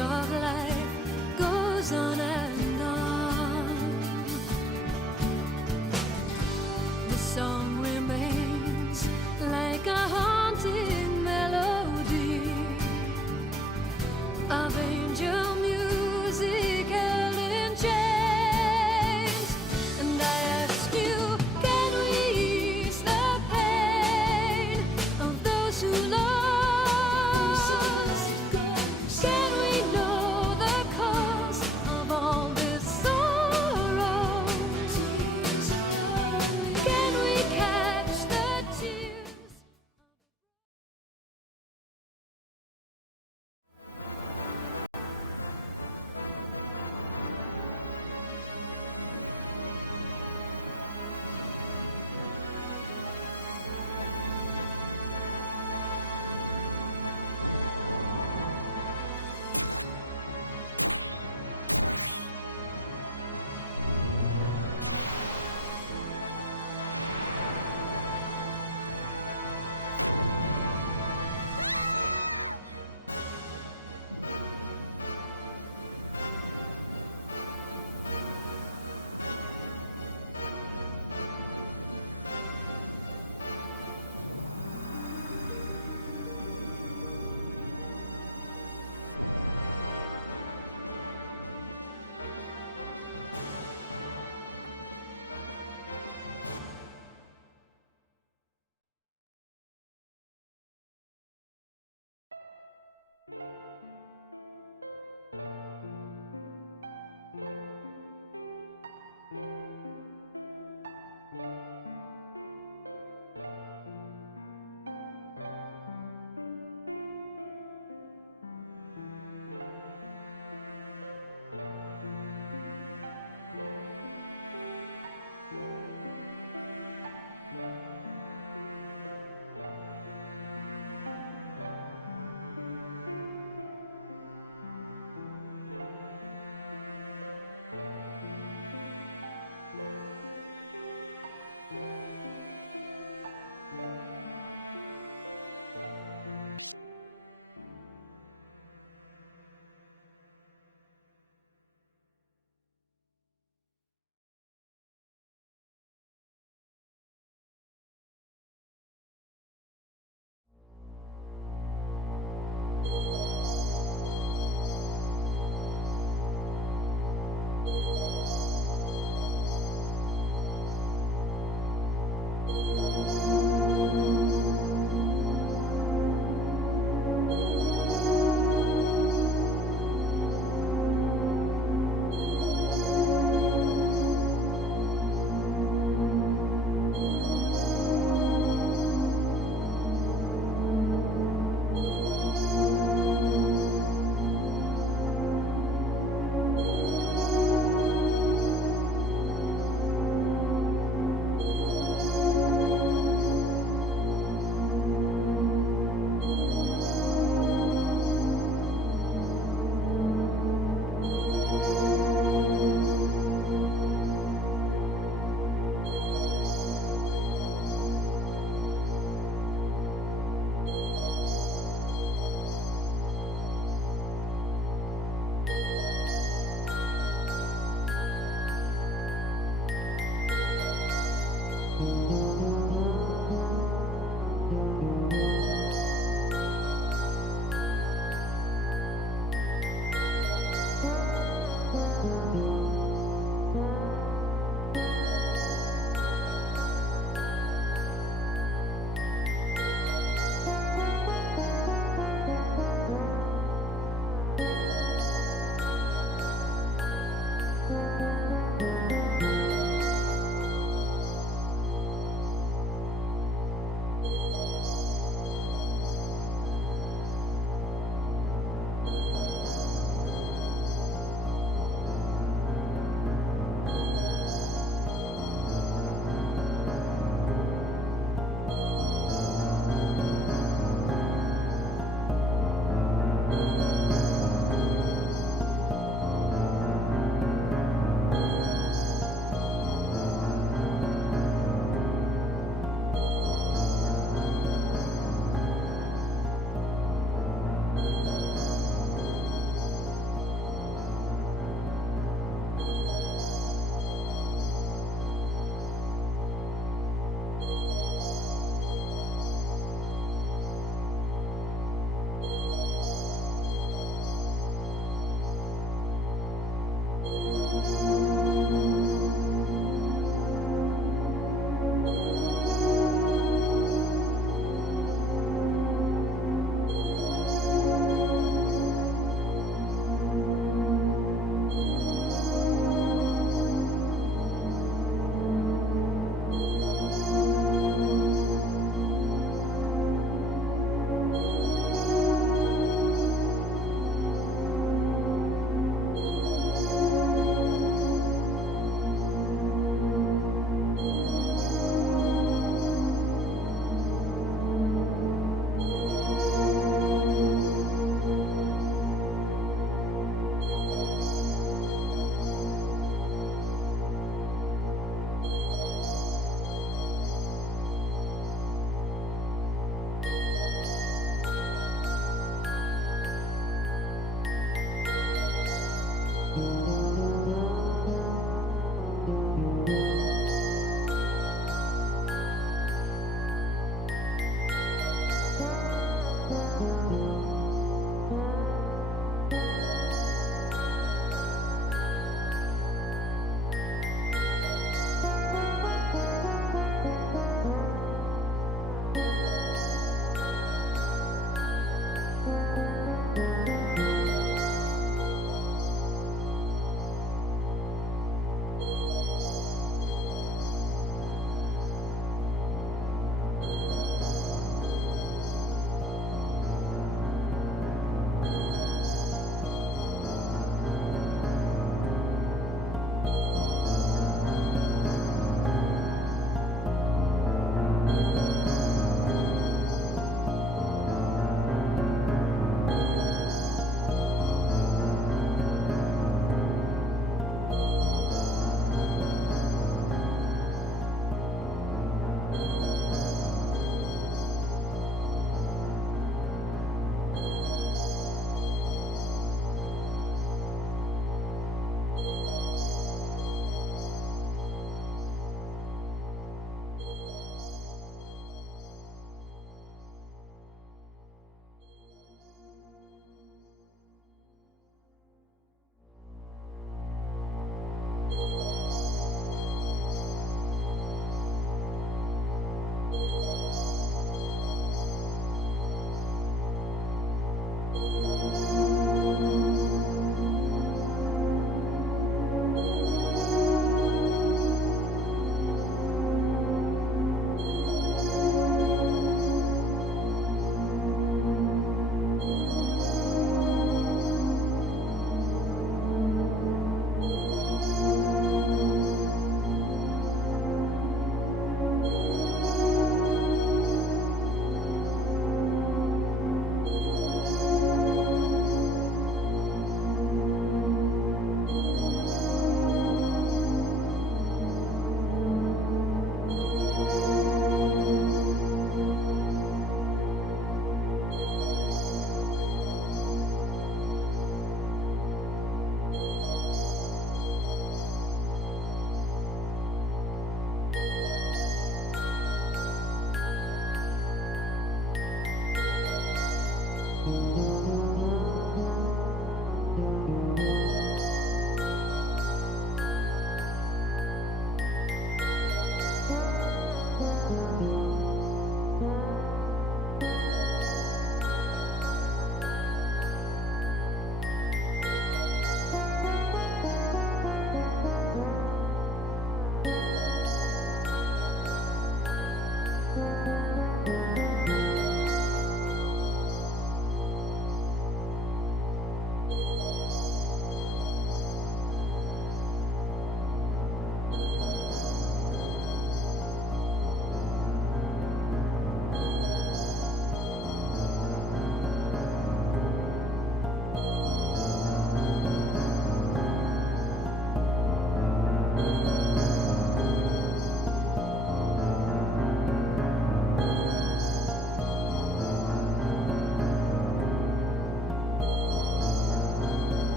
of life goes on and on. The song remains like a haunting melody of angel music held in chains. And I ask you, can we ease the pain of those who lost? Can we know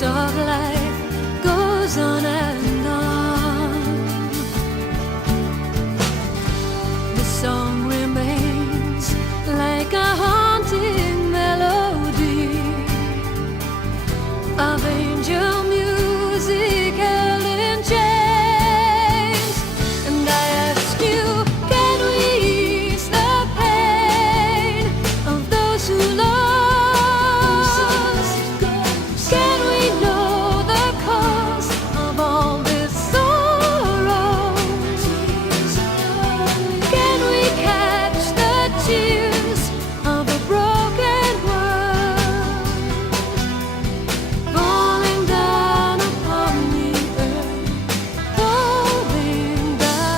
course of life goes on and on. The song remains like a haunting melody of angel music held in chains. And I ask you, can we ease the pain of those who lost? Can we know the cause of all this sorrow? Can we catch the tears of a broken world falling down upon the earth, falling down?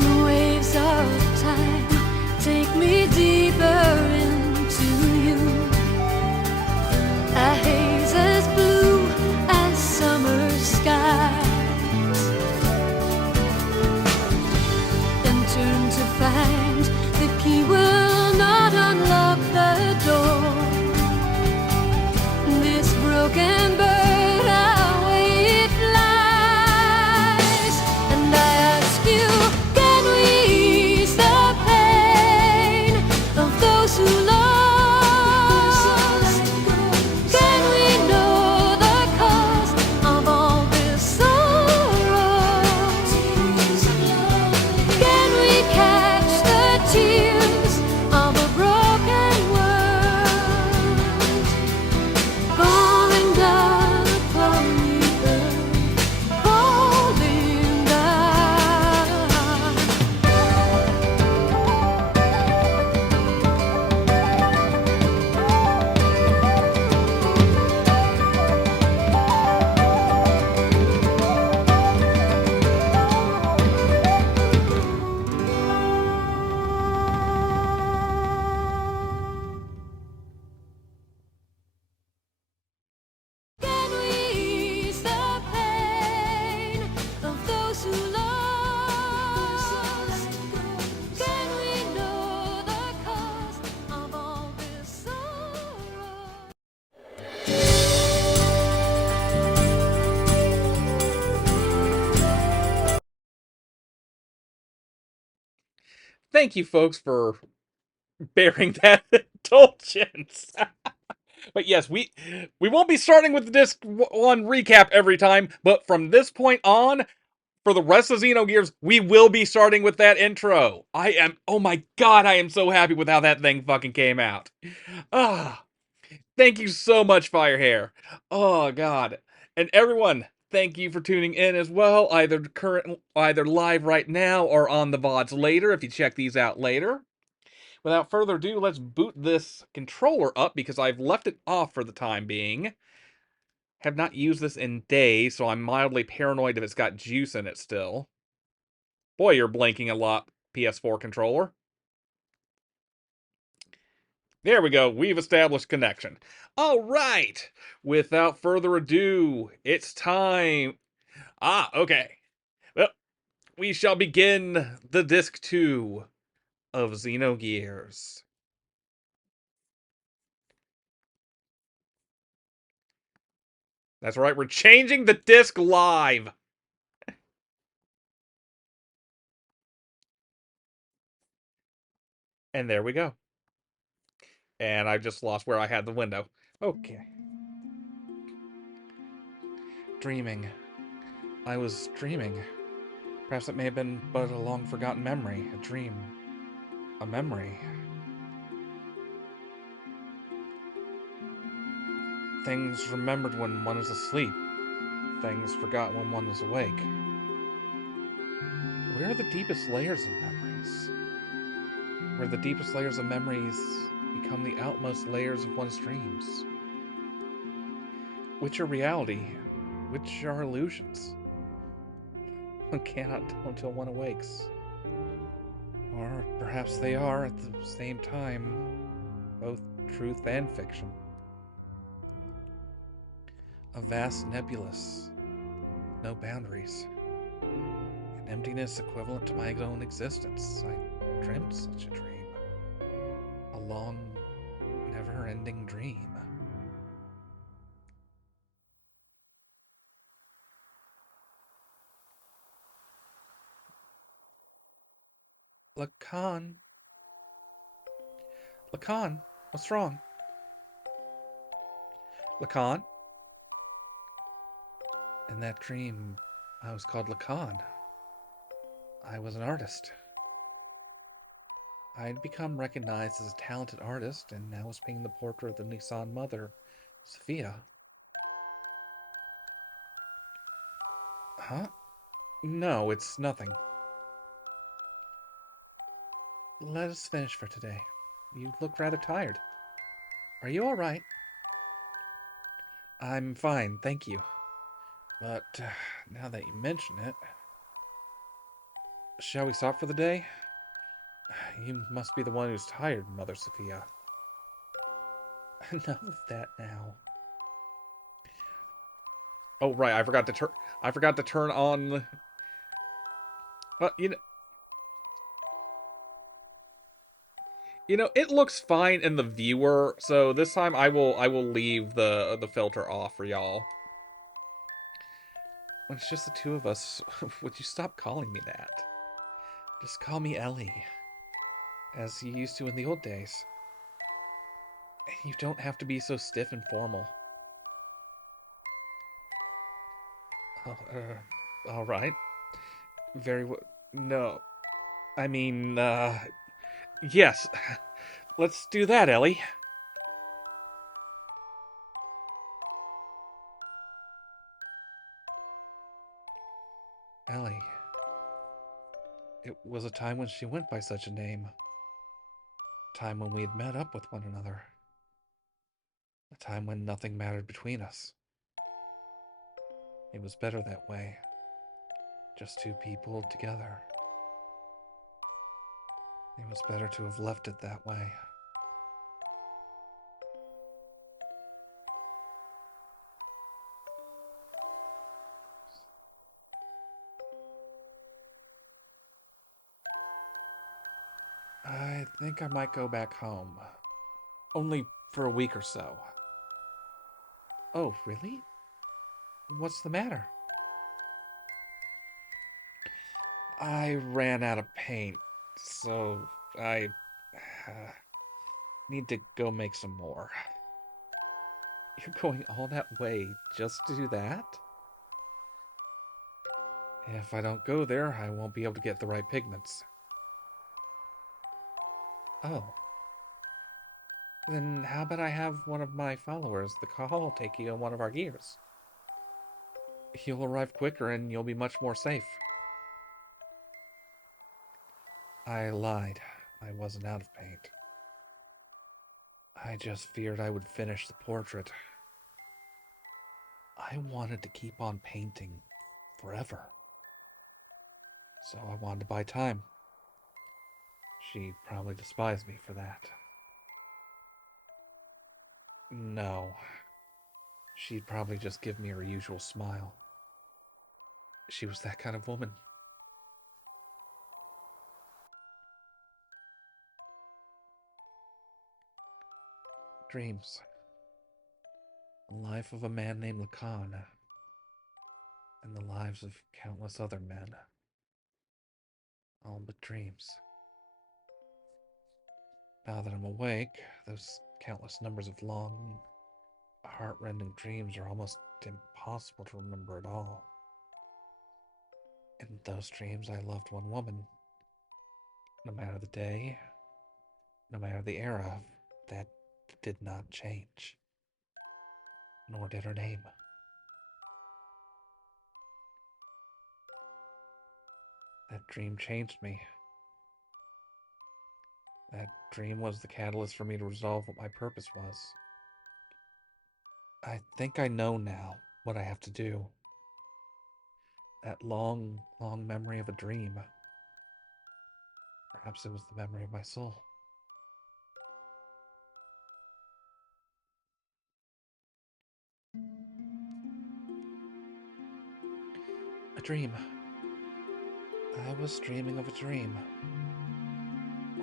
The waves of time take me deeper into you, a haze as blue as summer skies, and turn to find the key will not unlock the door. This broken bird, away it flies. And I ask you, can we ease the pain of those who lost? Can we know the cause of all this sorrow? Can we catch the tears of a broken world falling down upon the earth, falling down? Can we ease the pain of those who lost? Can we know the cause of all this sorrow? Thank you, folks, for bearing that indulgence. But yes, we won't be starting with the disc 1 recap every time, but from this point on, for the rest of Xenogears, we will be starting with that intro. Oh my god, I am so happy with how that thing fucking came out. Ah, thank you so much, Firehair. Oh god. And everyone, thank you for tuning in as well, either live right now or on the VODs later, if you check these out later. Without further ado, let's boot this controller up because I've left it off for the time being. Have not used this in days, so I'm mildly paranoid if it's got juice in it still. Boy, you're blinking a lot, PS4 controller. There we go, we've established connection. Alright, without further ado, it's time. Okay. Well, we shall begin the Disc 2 of Xenogears. That's right, we're changing the disc live. And there we go. And I just lost where I had the window. Okay. Dreaming. I was dreaming. Perhaps it may have been but a long-forgotten memory, a dream. A memory. Things remembered when one is asleep. Things forgotten when one is awake. Where are the deepest layers of memories? Where the deepest layers of memories become the outmost layers of one's dreams. Which are reality? Which are illusions? One cannot tell until one awakes. Or perhaps they are at the same time both truth and fiction. A vast nebulous, no boundaries. An emptiness equivalent to my own existence. I dreamt such a dream. A long, never-ending dream. Lacan. Lacan, what's wrong? Lacan? In that dream, I was called Lacan. I was an artist. I had become recognized as a talented artist, and I was painting the portrait of the Nissan mother, Sophia. Huh? No, it's nothing. Let us finish for today. You look rather tired. Are you alright? I'm fine, thank you. But now that you mention it, shall we stop for the day? You must be the one who's tired, Mother Sophia. Enough of that now. Oh right, I forgot to turn on. You know, it looks fine in the viewer, so this time I will leave the filter off for y'all. When it's just the two of us, would you stop calling me that? Just call me Ellie, as you used to in the old days. You don't have to be so stiff and formal. All right. Very well. No, I mean, yes. Let's do that, Ellie. Ellie. It was a time when she went by such a name. A time when we had met up with one another. A time when nothing mattered between us. It was better that way. Just two people together. It was better to have left it that way. I think I might go back home. Only for a week or so. Oh, really? What's the matter? I ran out of paint, so I need to go make some more. You're going all that way just to do that? If I don't go there, I won't be able to get the right pigments. Oh. Then how about I have one of my followers, the Cahal, take you on one of our gears? He'll arrive quicker and you'll be much more safe. I lied. I wasn't out of paint. I just feared I would finish the portrait. I wanted to keep on painting forever. So I wanted to buy time. She'd probably despise me for that. No. She'd probably just give me her usual smile. She was that kind of woman. Dreams. The life of a man named Lacan. And the lives of countless other men. All but dreams. Now that I'm awake, those countless numbers of long, heart-rending dreams are almost impossible to remember at all. In those dreams, I loved one woman. No matter the day, no matter the era, that did not change. Nor did her name. That dream changed me. That dream was the catalyst for me to resolve what my purpose was. I think I know now what I have to do. That long, long memory of a dream. Perhaps it was the memory of my soul. dream. I was dreaming of a dream.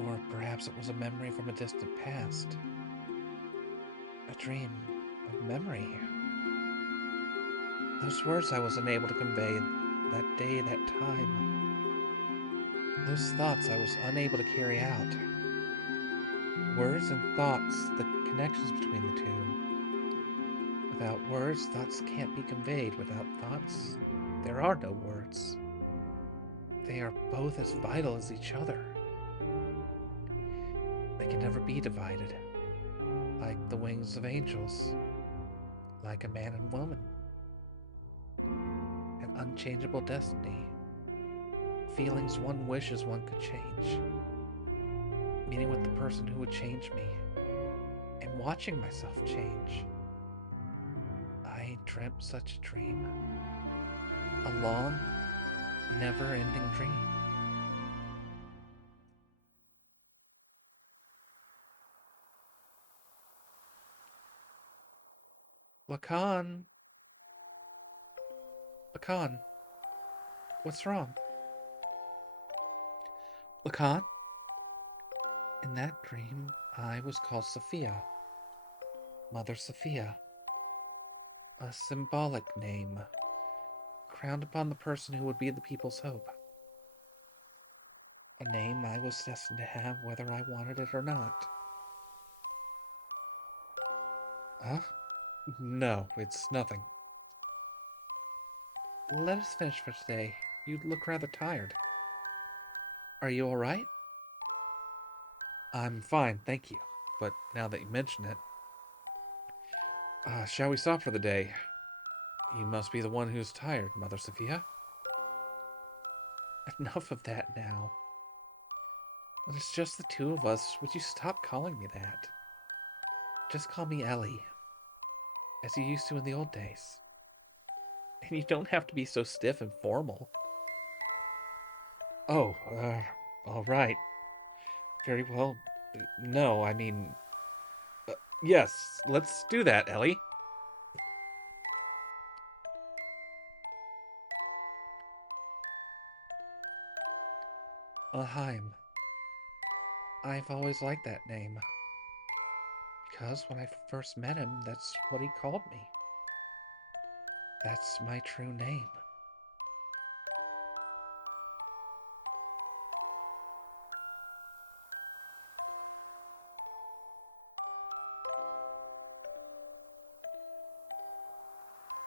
Or perhaps it was a memory from a distant past. A dream of memory. Those words I was unable to convey that day, that time. Those thoughts I was unable to carry out. Words and thoughts, the connections between the two. Without words, thoughts can't be conveyed. Without thoughts, there are no words. They are both as vital as each other. They can never be divided. Like the wings of angels. Like a man and woman. An unchangeable destiny. Feelings one wishes one could change. Meeting with the person who would change me. And watching myself change. I dreamt such a dream. A long, never-ending dream. Lacan. Lacan. What's wrong? Lacan? In that dream, I was called Sophia. Mother Sophia. A symbolic name. Crowned upon the person who would be the people's hope. A name I was destined to have whether I wanted it or not. Huh? No, it's nothing. Let us finish for today. You look rather tired. Are you alright? I'm fine, thank you. But now that you mention it... shall we stop for the day? You must be the one who's tired, Mother Sophia. Enough of that now. When it's just the two of us, would you stop calling me that? Just call me Ellie, as you used to in the old days. And you don't have to be so stiff and formal. Oh, alright. Very well. No, I mean... yes, let's do that, Ellie. Laheim. I've always liked that name. Because when I first met him, that's what he called me. That's my true name.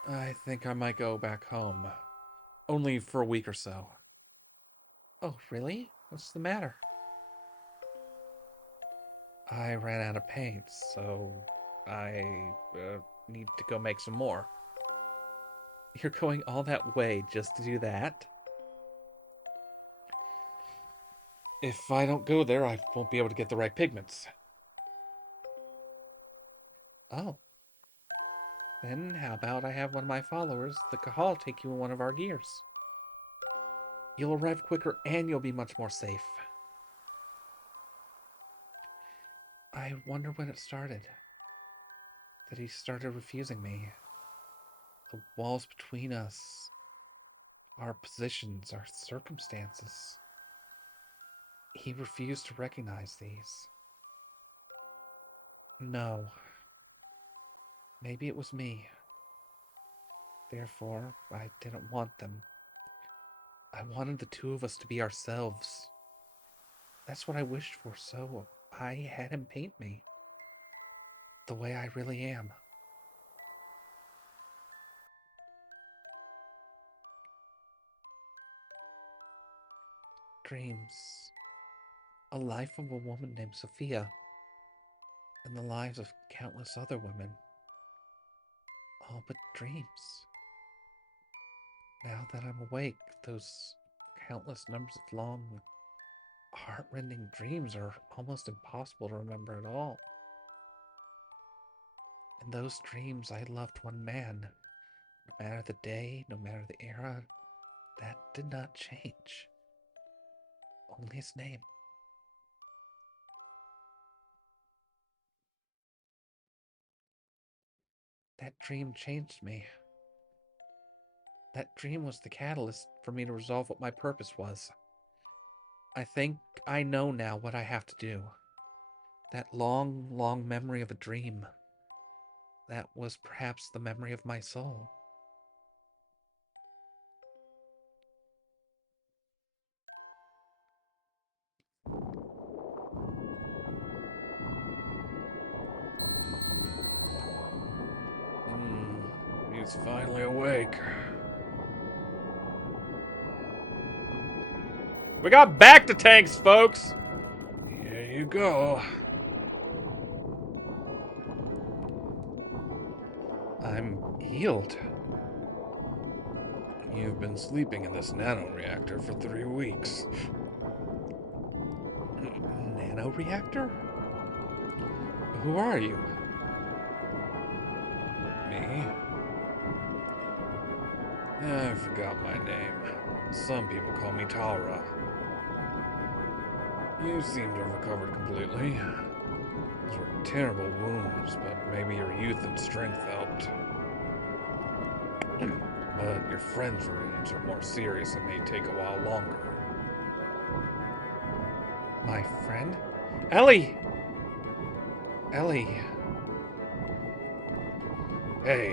I think I might go back home. Only for a week or so. Oh, really? What's the matter? I ran out of paint, so I need to go make some more. You're going all that way just to do that? If I don't go there, I won't be able to get the right pigments. Oh. Then how about I have one of my followers, the Kahal, take you in one of our gears? You'll arrive quicker and you'll be much more safe. I wonder when it started. That he started refusing me. The walls between us, our positions, our circumstances. He refused to recognize these. No. Maybe it was me. Therefore, I didn't want them. I wanted the two of us to be ourselves. That's what I wished for, so I had him paint me. The way I really am. Dreams. A life of a woman named Sophia. And the lives of countless other women. All but dreams. Now that I'm awake, those countless numbers of long, heart-rending dreams are almost impossible to remember at all. In those dreams, I loved one man. No matter the day, no matter the era, that did not change. Only his name. That dream changed me. That dream was the catalyst for me to resolve what my purpose was. I think I know now what I have to do. That long, long memory of a dream. That was perhaps the memory of my soul. He's finally awake. We got back to tanks, folks! Here you go. I'm healed. You've been sleeping in this nanoreactor for 3 weeks. Nanoreactor? Who are you? Me? I forgot my name. Some people call me Tara. You seem to have recovered completely. Those were terrible wounds, but maybe your youth and strength helped. But your friend's wounds are more serious and may take a while longer. My friend? Ellie! Ellie. Hey,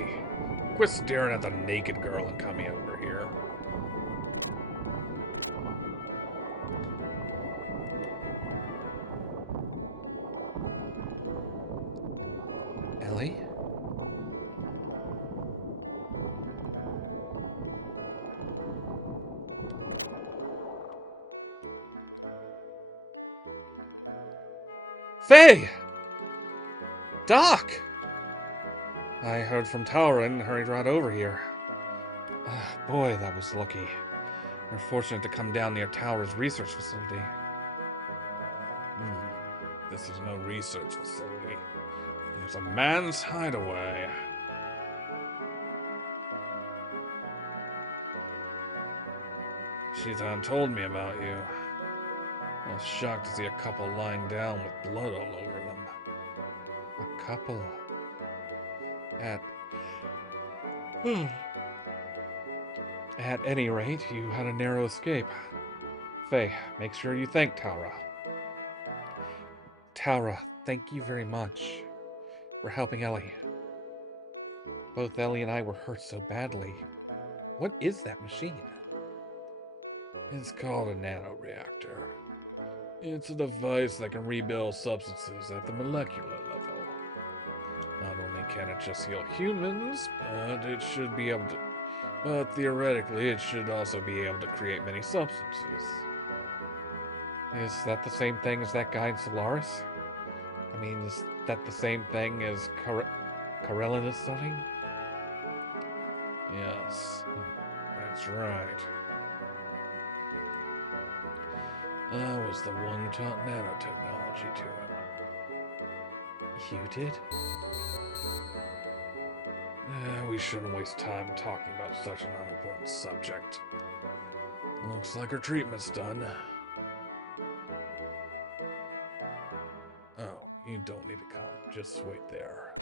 quit staring at the naked girl and come over here. Ellie? Faye! Doc! I heard from Tara and hurried right over here. Boy, that was lucky. We're fortunate to come down near Tower's research facility. This is no research facility. It's a man's hideaway. She's told me about you. I was shocked to see a couple lying down with blood all over them. A couple? At any rate, you had a narrow escape. Faye, make sure you thank Tara. Tara, thank you very much for helping Ellie. Both Ellie and I were hurt so badly. What is that machine? It's called a nanoreactor. It's a device that can rebuild substances at the molecular level. Not only can it just heal humans, but theoretically it should also be able to create many substances. Is that the same thing as that guy in Solaris? I mean, is that the same thing as Karelin is studying? Yes, that's right. I was the one who taught nanotechnology to him. You did? We shouldn't waste time talking about such an unimportant subject. Looks like her treatment's done. Oh, you don't need to come. Just wait there.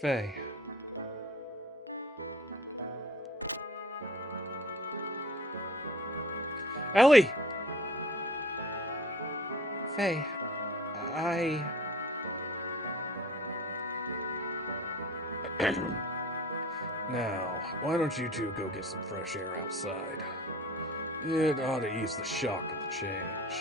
Faye. Ellie! Faye, Now, why don't you two go get some fresh air outside? It ought to ease the shock of the change.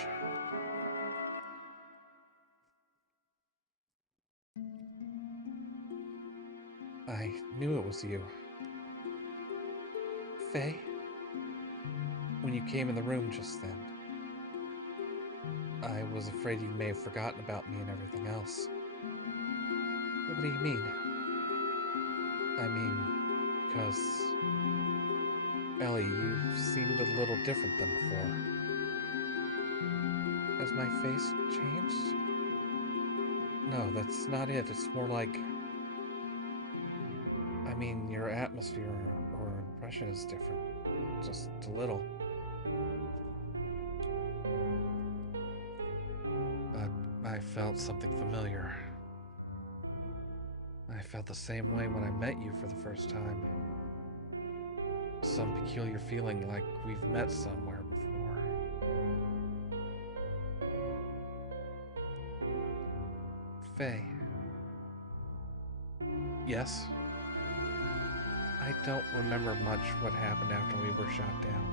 I knew it was you. Faye, when you came in the room just then, I was afraid you may have forgotten about me and everything else. What do you mean? I mean, because Ellie, you seemed a little different than before. Has my face changed? No, that's not it. It's more like... I mean, your atmosphere or impression is different. Just a little. felt something familiar. I felt the same way when I met you for the first time. Some peculiar feeling like we've met somewhere before. Faye. Yes? I don't remember much what happened after we were shot down.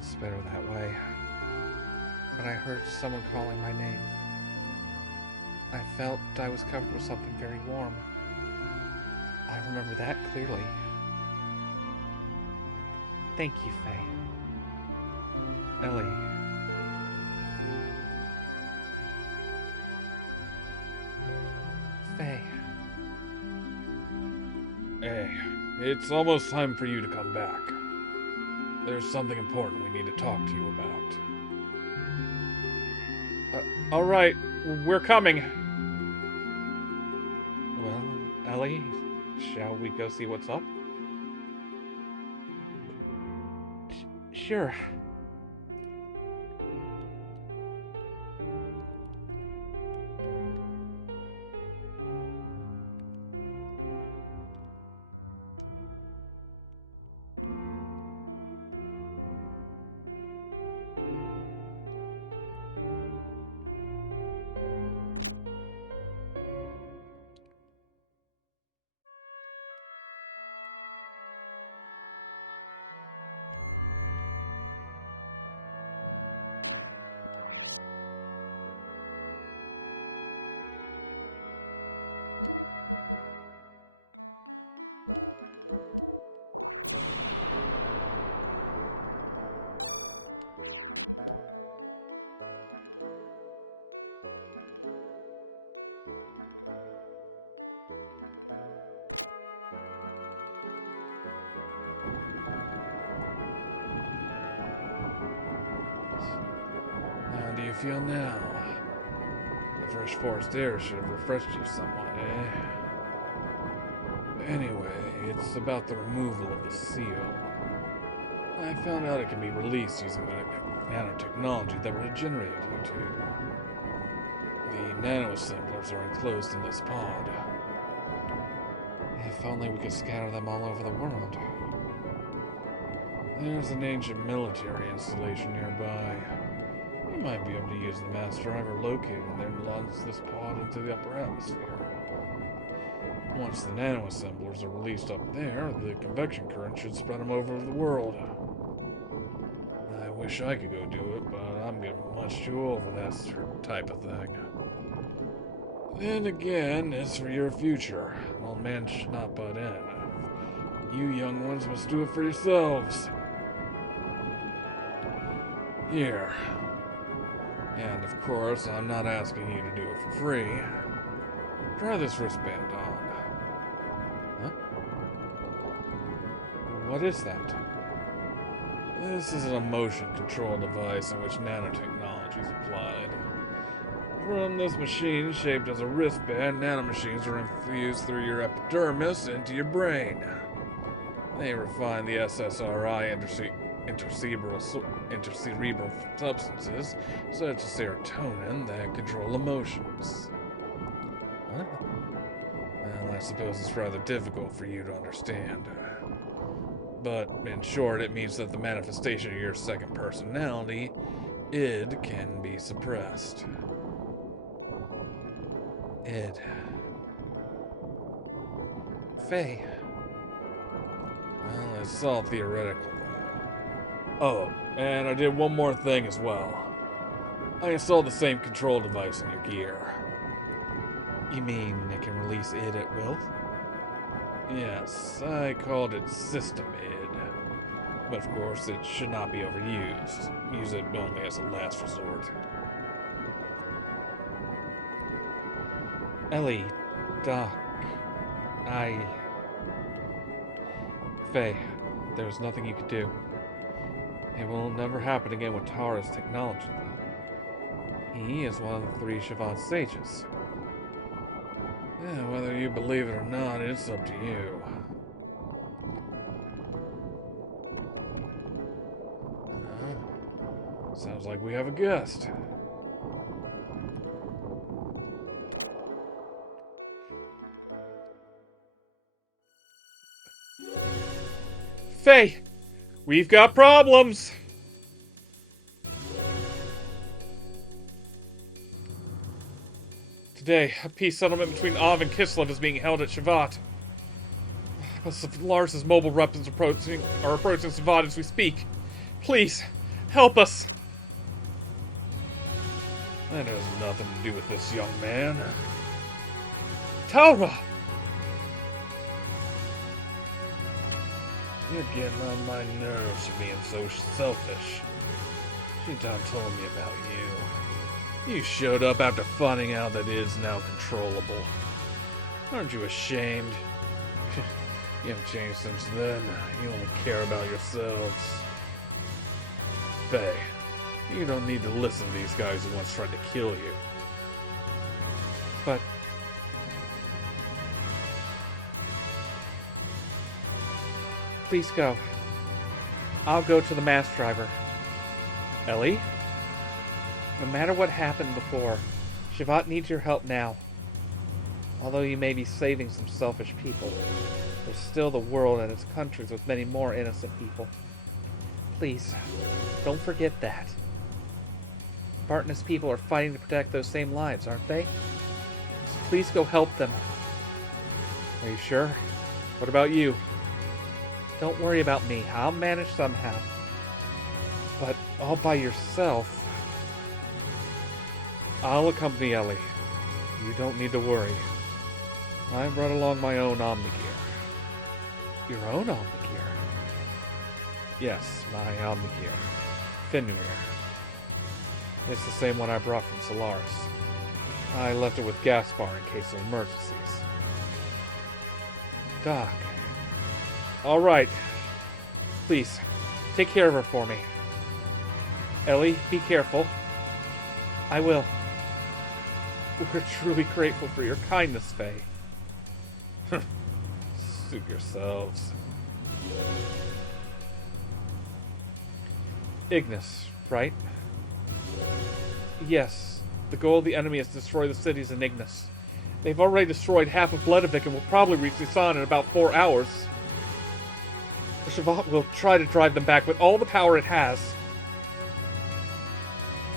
It's better that way. But I heard someone calling my name. I felt I was covered with something very warm. I remember that clearly. Thank you, Faye. Ellie. Faye. Hey, it's almost time for you to come back. There's something important we need to talk to you about. All right, we're coming. Well, Ellie, shall we go see what's up? Sure. How do you feel now? The fresh forest air should have refreshed you somewhat, eh? Anyway, it's about the removal of the seal. I found out it can be released using nanotechnology that regenerates you to. The nanoassemblers are enclosed in this pod. If only we could scatter them all over the world. There's an ancient military installation nearby. You might be able to use the mass driver located there to launch this pod into the upper atmosphere. Once the nanoassemblers are released up there, the convection current should spread them over the world. I wish I could go do it, but I'm getting much too old for that type of thing. Then again, it's for your future. Old man should not butt in. You young ones must do it for yourselves. Here. And of course, I'm not asking you to do it for free. Try this wristband on. Huh? What is that? This is a motion control device in which nanotechnology is applied. From this machine, shaped as a wristband, nanomachines are infused through your epidermis into your brain. They refine the SSRI intercerebral substances, such as serotonin, that control emotions. What? Well, I suppose it's rather difficult for you to understand. But, in short, it means that the manifestation of your second personality, id, can be suppressed. Id. Faye. Well, it's all theoretical. Oh, and I did one more thing as well. I installed the same control device in your gear. You mean it can release id at will? Yes, I called it System id. But of course, it should not be overused. Use it only as a last resort. Ellie, Doc, Faye, there's nothing you can do. It will never happen again with Tara's technology. He is one of the 3 Siobhan sages. Yeah, whether you believe it or not, it's up to you. Sounds like we have a guest. Faye, we've got problems. Today, a peace settlement between Av and Kislev is being held at Shavat. But Lars's mobile weapons are approaching Shavat as we speak. Please, help us. That has nothing to do with this, young man. Taura! You're getting on my nerves for being so selfish. Shinton told me about you. You showed up after finding out that it is now controllable. Aren't you ashamed? You have changed since then. You only care about yourselves. Faye, you don't need to listen to these guys who once tried to kill you. But... please go. I'll go to the mass driver. Ellie? No matter what happened before, Shavat needs your help now. Although you may be saving some selfish people, there's still the world and its countries with many more innocent people. Please, don't forget that. Spartanus people are fighting to protect those same lives, aren't they? Please go help them. Are you sure? What about you? Don't worry about me. I'll manage somehow. But all by yourself. I'll accompany Ellie. You don't need to worry. I brought along my own Omnigear. Your own Omnigear? Yes, my Omnigear. Finnear. It's the same one I brought from Solaris. I left it with Gaspar in case of emergencies. Doc. All right. Please, take care of her for me. Ellie, be careful. I will. We're truly grateful for your kindness, Faye. Suit yourselves. Ignis, right? Yes. The goal of the enemy is to destroy the cities in Ignis. They've already destroyed half of Vledovik and will probably reach Isan in about 4 hours. Shavat will try to drive them back with all the power it has.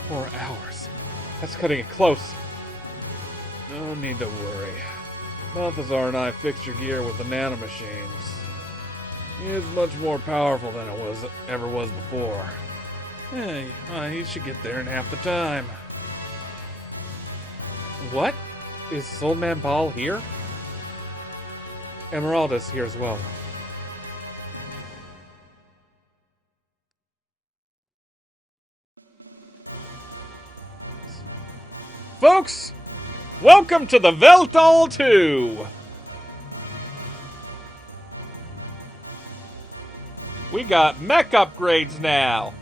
4 hours. That's cutting it close. No need to worry. Balthazar and I fixed your gear with the nanomachines. It's much more powerful than it ever was before. Hey, you should get there in half the time. What? Is Soul Man Ball here? Emeralda's here as well. Folks, welcome to the Weltall 2! We got mech upgrades now!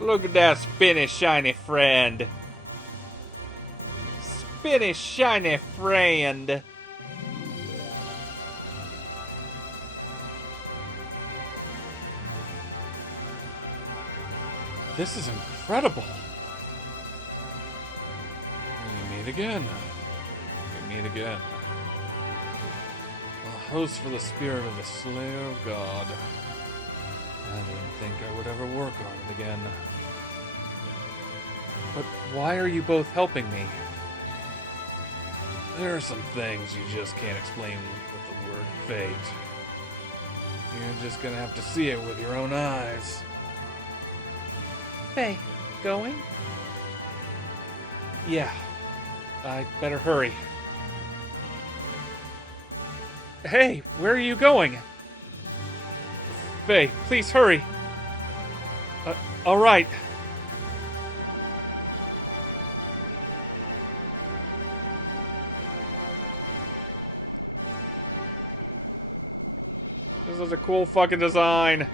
Look at that spinny shiny friend! Spinny shiny friend! This is incredible. We meet again. A host for the spirit of the Slayer God. I didn't think I would ever work on it again. But why are you both helping me? There are some things you just can't explain with the word fate. You're just gonna have to see it with your own eyes. Hey, going? Yeah. I better hurry. Hey, where are you going? Faye, please hurry. Alright. This is a cool fucking design.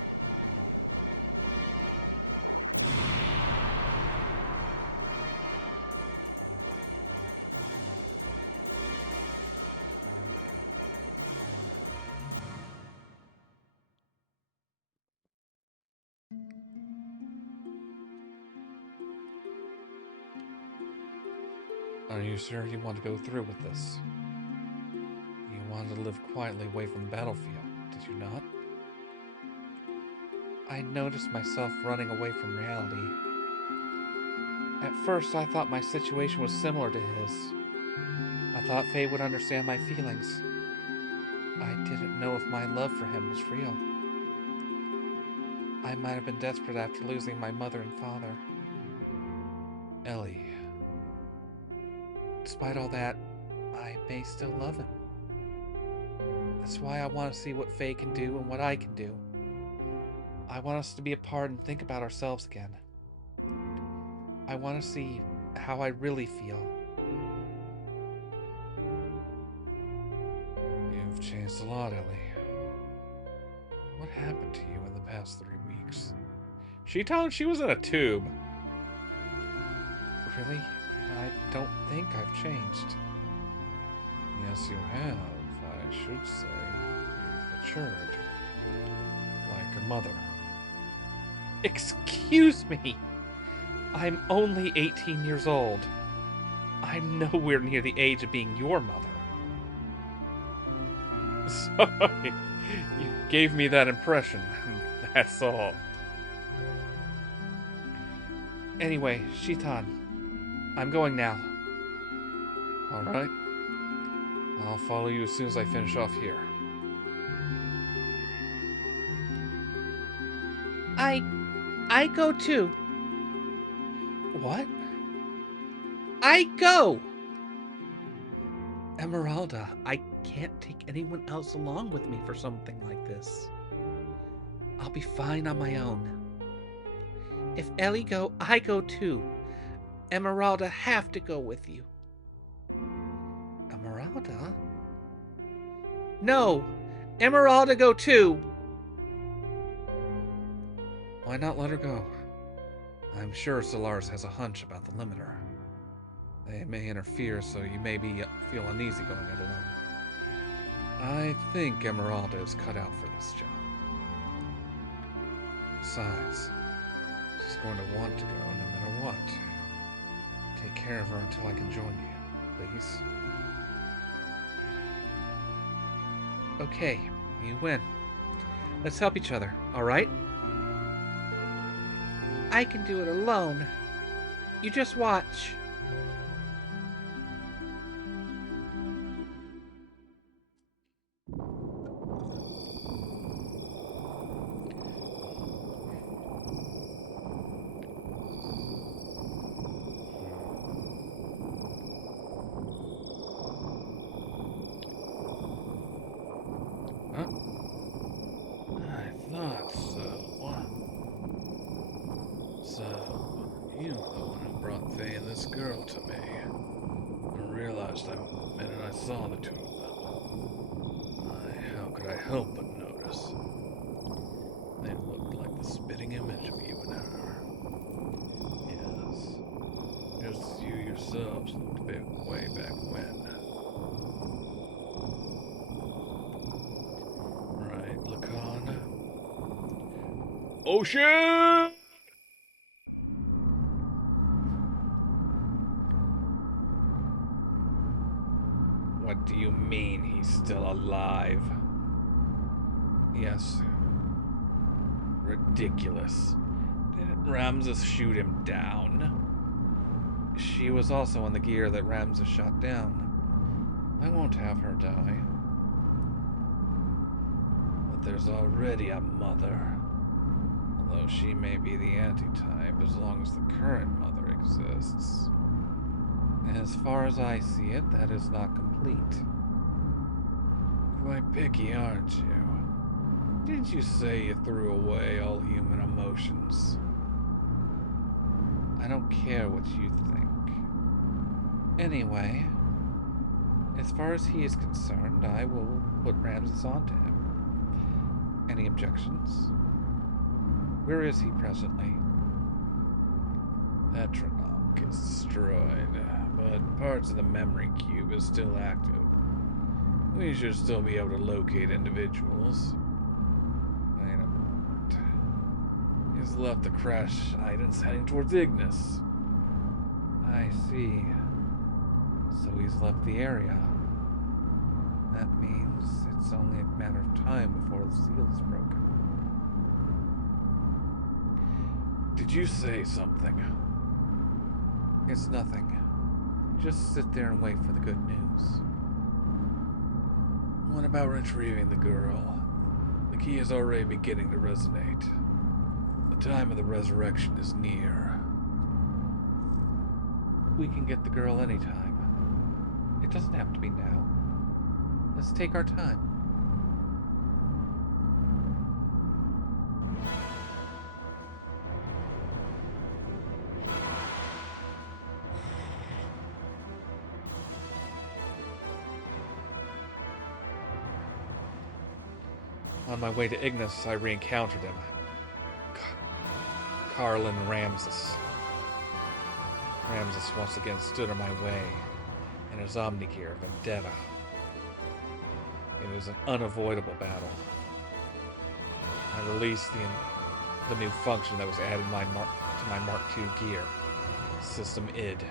Are you sure you want to go through with this? You wanted to live quietly away from the battlefield, did you not? I noticed myself running away from reality. At first, I thought my situation was similar to his. I thought Faye would understand my feelings. I didn't know if my love for him was real. I might have been desperate after losing my mother and father. Ellie. Despite all that, I may still love him. That's why I want to see what Faye can do and what I can do. I want us to be apart and think about ourselves again. I want to see how I really feel. You've changed a lot, Ellie. What happened to you in the past 3 weeks? She told she was in a tube. Really? I don't think I've changed. Yes, you have, I should say. Matured. Like a mother. Excuse me! I'm only 18 years old. I'm nowhere near the age of being your mother. Sorry, you gave me that impression. That's all. Anyway, Shitan, I'm going now. Alright. I'll follow you as soon as I finish off here. I go too. What? I go! Esmeralda, I can't take anyone else along with me for something like this. I'll be fine on my own. If Ellie go, I go too. Esmeralda have to go with you. Esmeralda? No! Esmeralda go too! Why not let her go? I'm sure Solaris has a hunch about the limiter. They may interfere, so you may feel uneasy going it alone. I think Esmeralda is cut out for this job. Besides, she's going to want to go no matter what. Take care of her until I can join you, please. Okay, you win. Let's help each other, alright? I can do it alone. You just watch. Huh? I thought so. What? So, you the one who brought Faye and this girl to me. I realized the minute I saw the two of them. How could I help but notice? They looked like the spitting image of you and her. Yes. Just as you yourselves looked way back when. Right, Lacan. Ocean! What do you mean he's still alive? Yes. Ridiculous. Did Ramses shoot him down? She was also on the gear that Ramses shot down. I won't have her die. But there's already a mother. Though she may be the antitype as long as the current mother exists. As far as I see it, that is not complete. Quite picky, aren't you? Did you say you threw away all human emotions? I don't care what you think. Anyway, as far as he is concerned, I will put Ramses onto him. Any objections? Where is he presently? Etronach is destroyed, but parts of the memory cube is still active. We should still be able to locate individuals. I don't. He's left the crash items heading towards Ignis. I see. So he's left the area. That means it's only a matter of time before the seal is broken. Did you say something? It's nothing. Just sit there and wait for the good news. What about retrieving the girl? The key is already beginning to resonate. The time of the resurrection is near. We can get the girl anytime. It doesn't have to be now. Let's take our time. On my way to Ignis, I re-encountered him. Carlin Ramses. Ramses once again stood in my way in his Omnigear vendetta. It was an unavoidable battle. I released the new function that was added to my Mark II gear, System ID.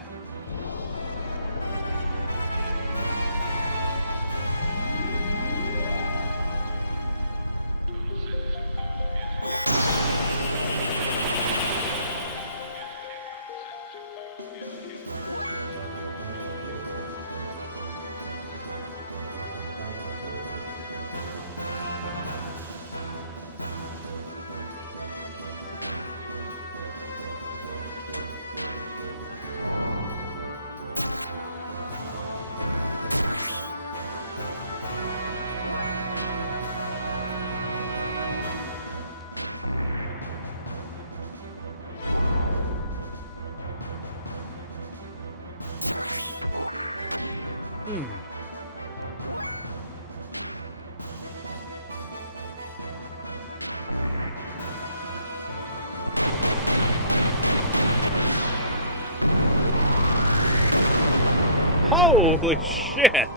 Holy shit!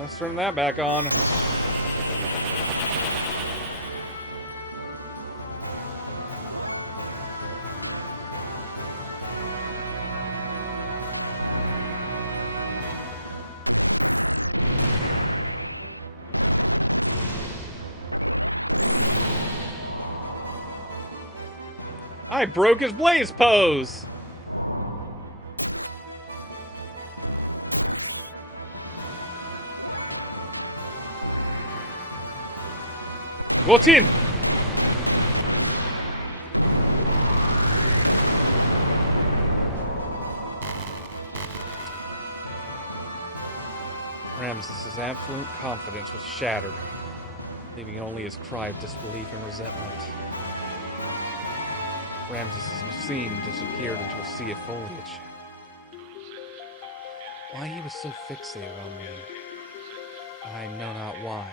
Let's turn that back on. I broke his blaze pose! Go team! Ramses' absolute confidence was shattered, leaving only his cry of disbelief and resentment. Ramses' scene disappeared into a sea of foliage. Why he was so fixated on me, I know not why.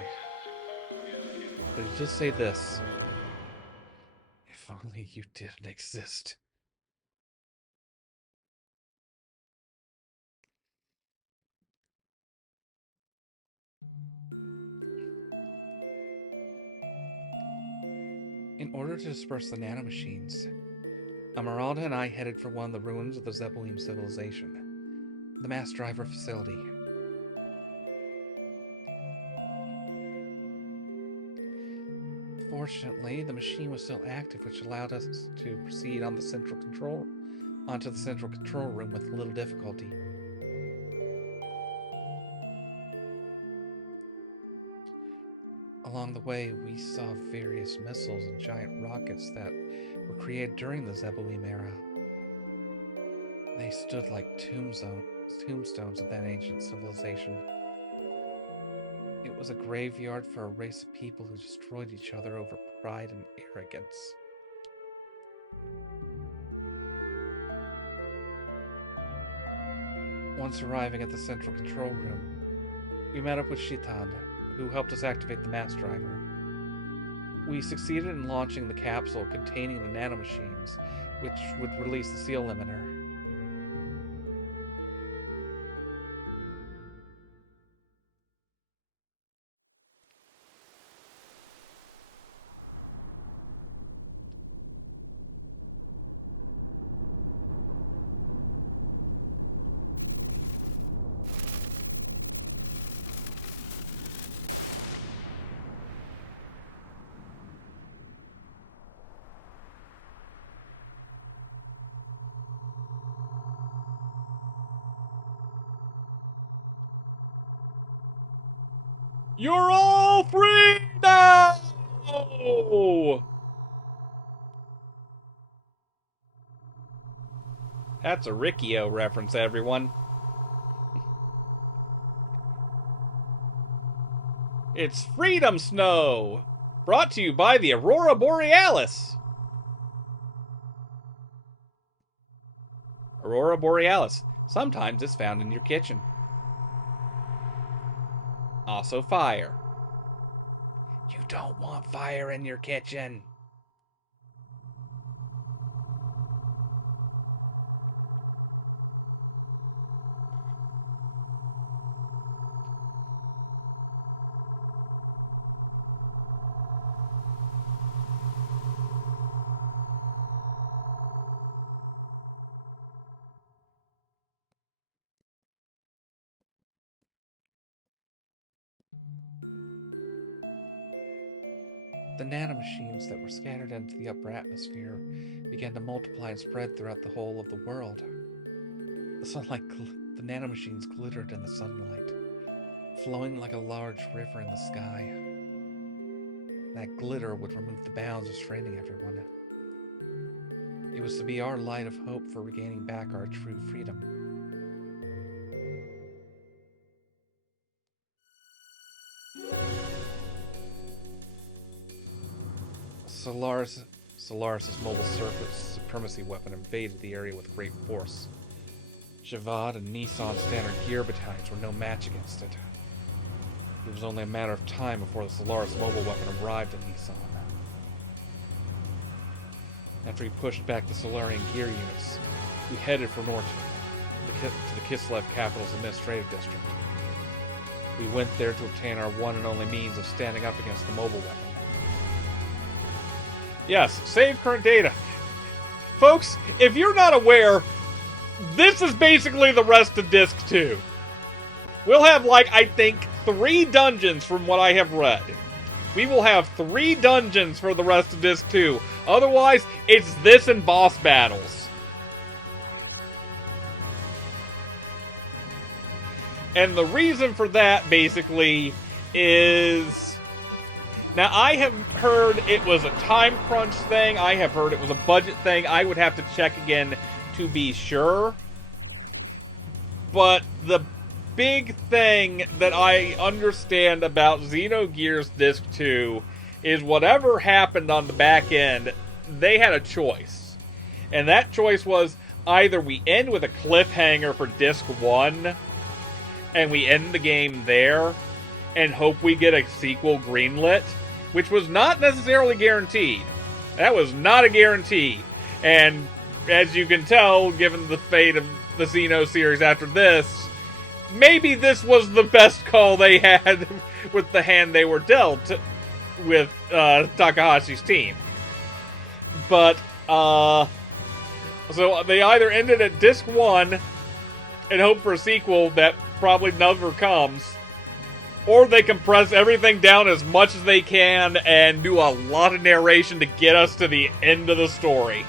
But just say this. If only you didn't exist. In order to disperse the nanomachines, Emeralda and I headed for one of the ruins of the Zebuleme civilization, the mass driver facility. Fortunately, the machine was still active, which allowed us to proceed onto the central control room with little difficulty. Along the way, we saw various missiles and giant rockets that were created during the Zebuleme era. They stood like tombstones of that ancient civilization. It was a graveyard for a race of people who destroyed each other over pride and arrogance. Once arriving at the central control room, we met up with Shitan, who helped us activate the mass driver. We succeeded in launching the capsule containing the nanomachines, which would release the seal limiter. You're all free now! That's a Riccio reference, everyone. It's Freedom Snow! Brought to you by the Aurora Borealis! Aurora Borealis. Sometimes it's found in your kitchen. Also fire. You don't want fire in your kitchen. The nanomachines that were scattered into the upper atmosphere began to multiply and spread throughout the whole of the world. The nanomachines glittered in the sunlight, flowing like a large river in the sky. That glitter would remove the bounds restraining everyone. It was to be our light of hope for regaining back our true freedom. Solaris' mobile surface supremacy weapon invaded the area with great force. Javad and Nissan's standard gear battalions were no match against it. It was only a matter of time before the Solaris mobile weapon arrived in Nissan. After we pushed back the Solarian gear units, we headed for north to the Kislev capital's administrative district. We went there to obtain our one and only means of standing up against the mobile weapon. Yes, save current data. Folks, if you're not aware, this is basically the rest of Disc 2. We'll have, I think, 3 dungeons from what I have read. We will have 3 dungeons for the rest of Disc 2. Otherwise, it's this and boss battles. And the reason for that, basically, is... Now, I have heard it was a time crunch thing. I have heard it was a budget thing. I would have to check again to be sure. But the big thing that I understand about Xenogears Disc 2 is whatever happened on the back end, they had a choice. And that choice was either we end with a cliffhanger for Disc 1, and we end the game there, and hope we get a sequel greenlit, which was not necessarily guaranteed. That was not a guarantee. And as you can tell, given the fate of the Xeno series after this, maybe this was the best call they had with the hand they were dealt with Takahashi's team. But, so they either ended at Disc 1 and hope for a sequel that probably never comes, or they compress everything down as much as they can and do a lot of narration to get us to the end of the story.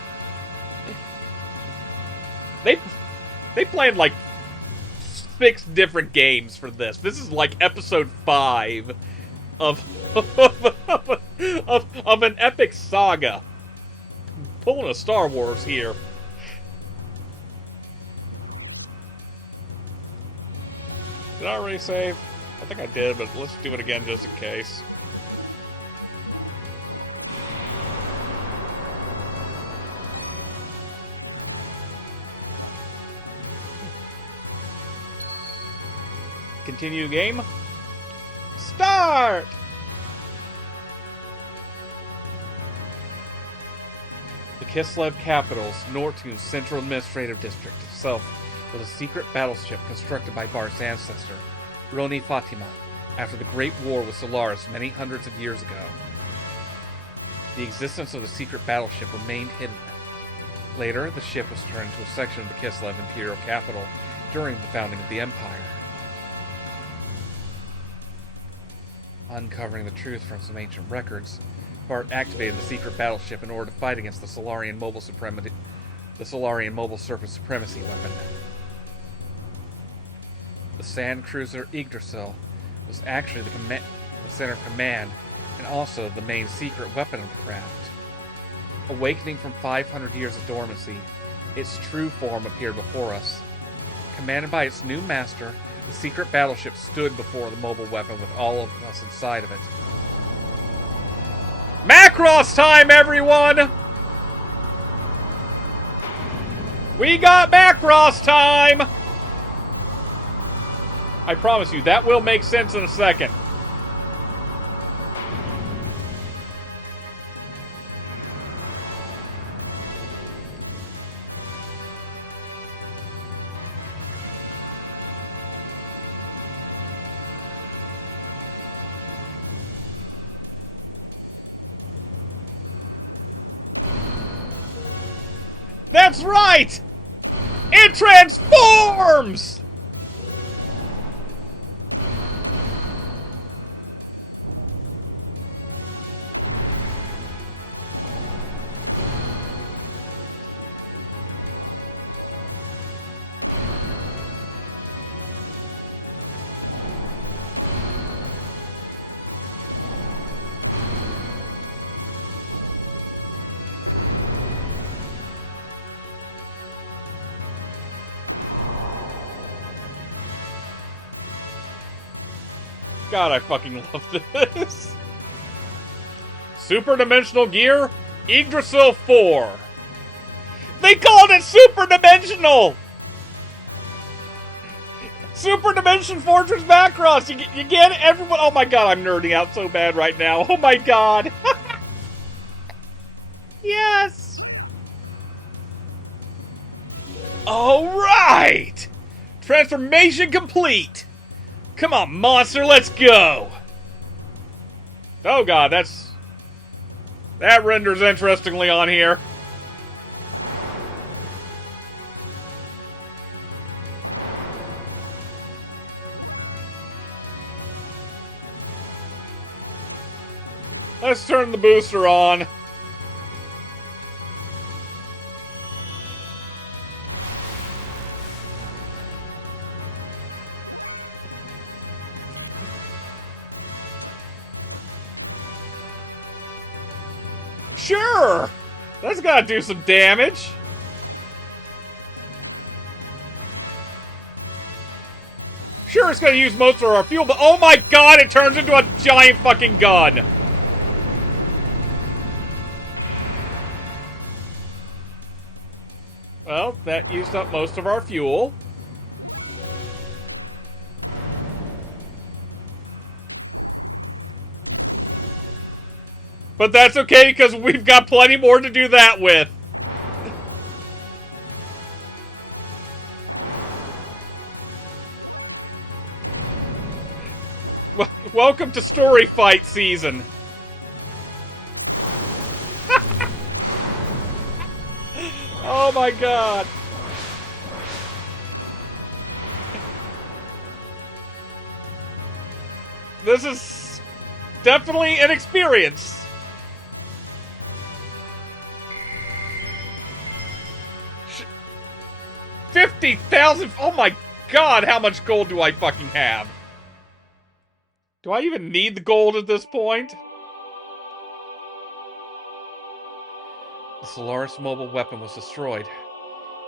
They planned 6 different games for this. This is episode 5 of an epic saga. Pulling a Star Wars here. Did I already save? I think I did, but let's do it again just in case. Continue game. Start! The Kislev capital's Nortu's Central Administrative District itself was a secret battleship constructed by Bart's ancestor, Roni Fatima, after the Great War with Solaris many hundreds of years ago. The existence of the secret battleship remained hidden. Later, the ship was turned to a section of the Kislev Imperial capital during the founding of the Empire. Uncovering the truth from some ancient records, Bart activated the secret battleship in order to fight against the Solarian Mobile Surface Supremacy weapon. The sand cruiser Yggdrasil was actually the center of command and also the main secret weapon of the craft. Awakening from 500 years of dormancy, its true form appeared before us. Commanded by its new master, the secret battleship stood before the mobile weapon with all of us inside of it. Macross time, everyone! We got Macross time! I promise you, that will make sense in a second. That's right! It transforms! God, I fucking love this. Super Dimensional Gear, Yggdrasil 4. They called it Super Dimensional! Super Dimension Fortress Macross! You get it? Everyone? Oh my god, I'm nerding out so bad right now. Oh my god. Yes! Alright! Transformation complete! Come on, monster, let's go! Oh god, that renders interestingly on here. Let's turn the booster on. Sure! That's gotta do some damage. Sure, it's gonna use most of our fuel, but oh my god, it turns into a giant fucking gun! Well, that used up most of our fuel. But that's okay, because we've got plenty more to do that with. Welcome to story fight season. Oh my god. This is definitely an experience. 50,000! Oh my god, how much gold do I fucking have? Do I even need the gold at this point? The Solaris mobile weapon was destroyed,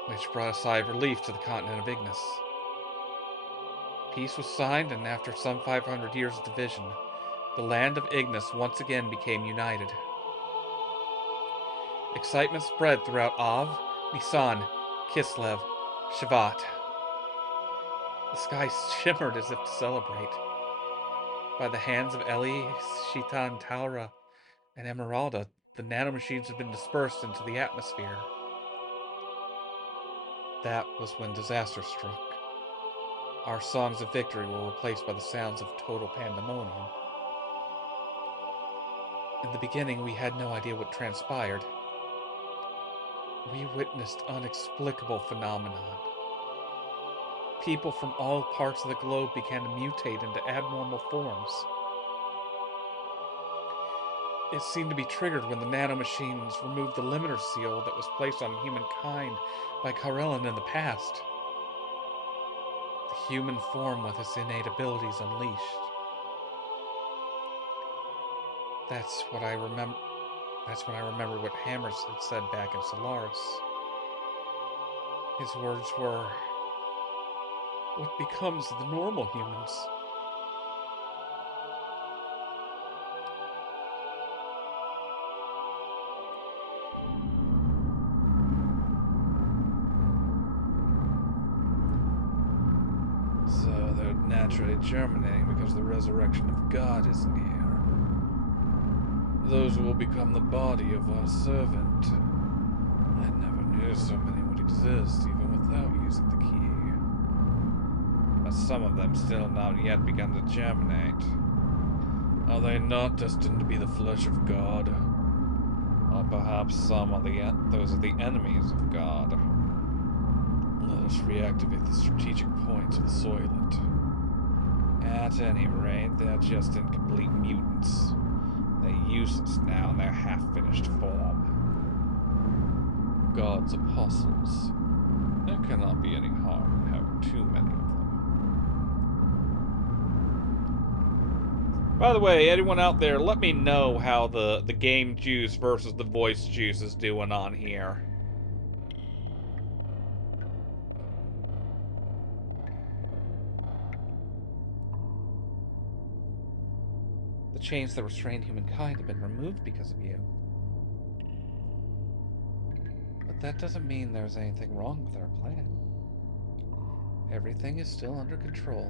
which brought a sigh of relief to the continent of Ignis. Peace was signed, and after some 500 years of division, the land of Ignis once again became united. Excitement spread throughout Av, Nisan, Kislev, Shavat. The sky shimmered as if to celebrate. By the hands of Ellie, Shitan, Taura, and Emeralda, the nanomachines have been dispersed into the atmosphere. That was when disaster struck. Our songs of victory were replaced by the sounds of total pandemonium. In the beginning, we had no idea what transpired. We witnessed unexplicable phenomenon. People from all parts of the globe began to mutate into abnormal forms. It seemed to be triggered when the nanomachines removed the limiter seal that was placed on humankind by Karelin in the past. The human form with its innate abilities unleashed. That's when I remember what Hammers had said back in Solaris. His words were, "What becomes of the normal humans?" So they're naturally germinating because the resurrection of God is near. Those will become the body of our servant. I never knew so many would exist even without using the key. But some of them still not yet begun to germinate. Are they not destined to be the flesh of God? Or perhaps those are the enemies of God? Let us reactivate the strategic points of the Soylent. At any rate, they're just incomplete mutants. They use us now in their half-finished form. God's apostles. There cannot be any harm in having too many of them. By the way, anyone out there, let me know how the game juice versus the voice juice is doing on here. The chains that restrain humankind have been removed because of you. But that doesn't mean there's anything wrong with our plan. Everything is still under control.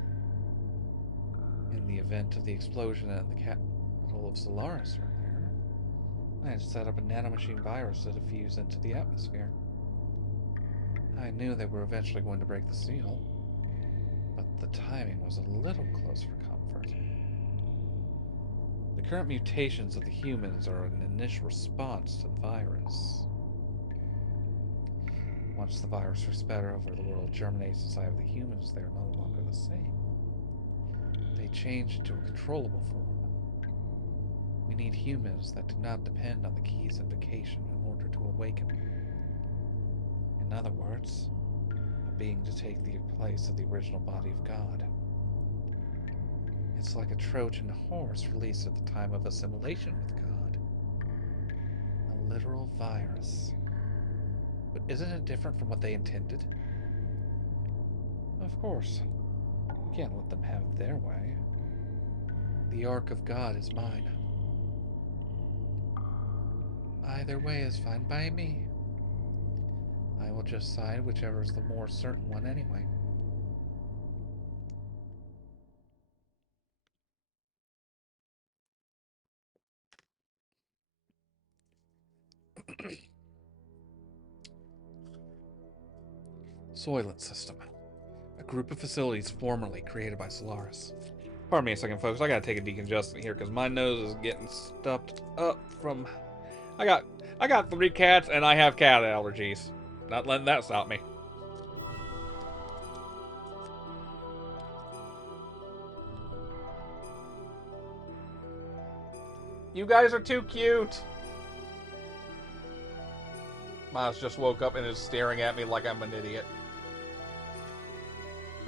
In the event of the explosion at the capital of Solaris earlier, I had set up a nanomachine virus to diffuse into the atmosphere. I knew they were eventually going to break the seal, but the timing was a little close for comfort. The current mutations of the humans are an initial response to the virus. Once the virus was spread over the world, germinates inside of the humans, they are no longer the same. They change into a controllable form. We need humans that do not depend on the key's invocation in order to awaken. In other words, a being to take the place of the original body of God. It's like a Trojan horse released at the time of assimilation with God. A literal virus. But isn't it different from what they intended? Of course. We can't let them have their way. The Ark of God is mine. Either way is fine by me. I will just side whichever is the more certain one anyway. Soylent System. A group of facilities formerly created by Solaris. Pardon me a second, folks. I gotta take a decongestant here because my nose is getting stuffed up from... I got 3 cats and I have cat allergies. Not letting that stop me. You guys are too cute. Miles just woke up and is staring at me like I'm an idiot.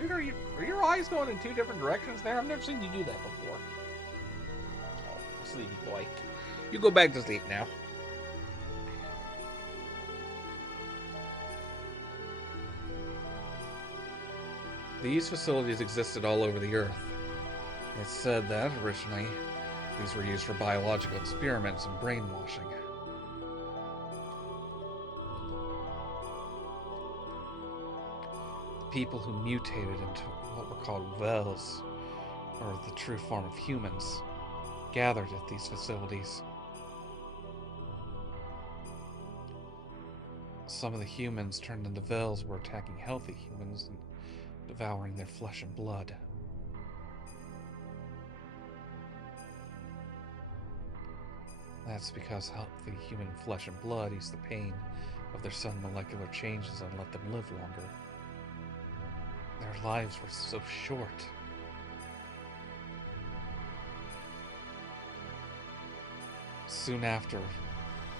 Dude, are your eyes going in 2 different directions there? I've never seen you do that before. Oh, sleepy boy. You go back to sleep now. These facilities existed all over the Earth. It's said that, originally, these were used for biological experiments and brainwashing. People who mutated into what were called Vels, or the true form of humans, gathered at these facilities. Some of the humans turned into Vels were attacking healthy humans and devouring their flesh and blood. That's because healthy human flesh and blood ease the pain of their sudden molecular changes and let them live longer. Their lives were so short. Soon after,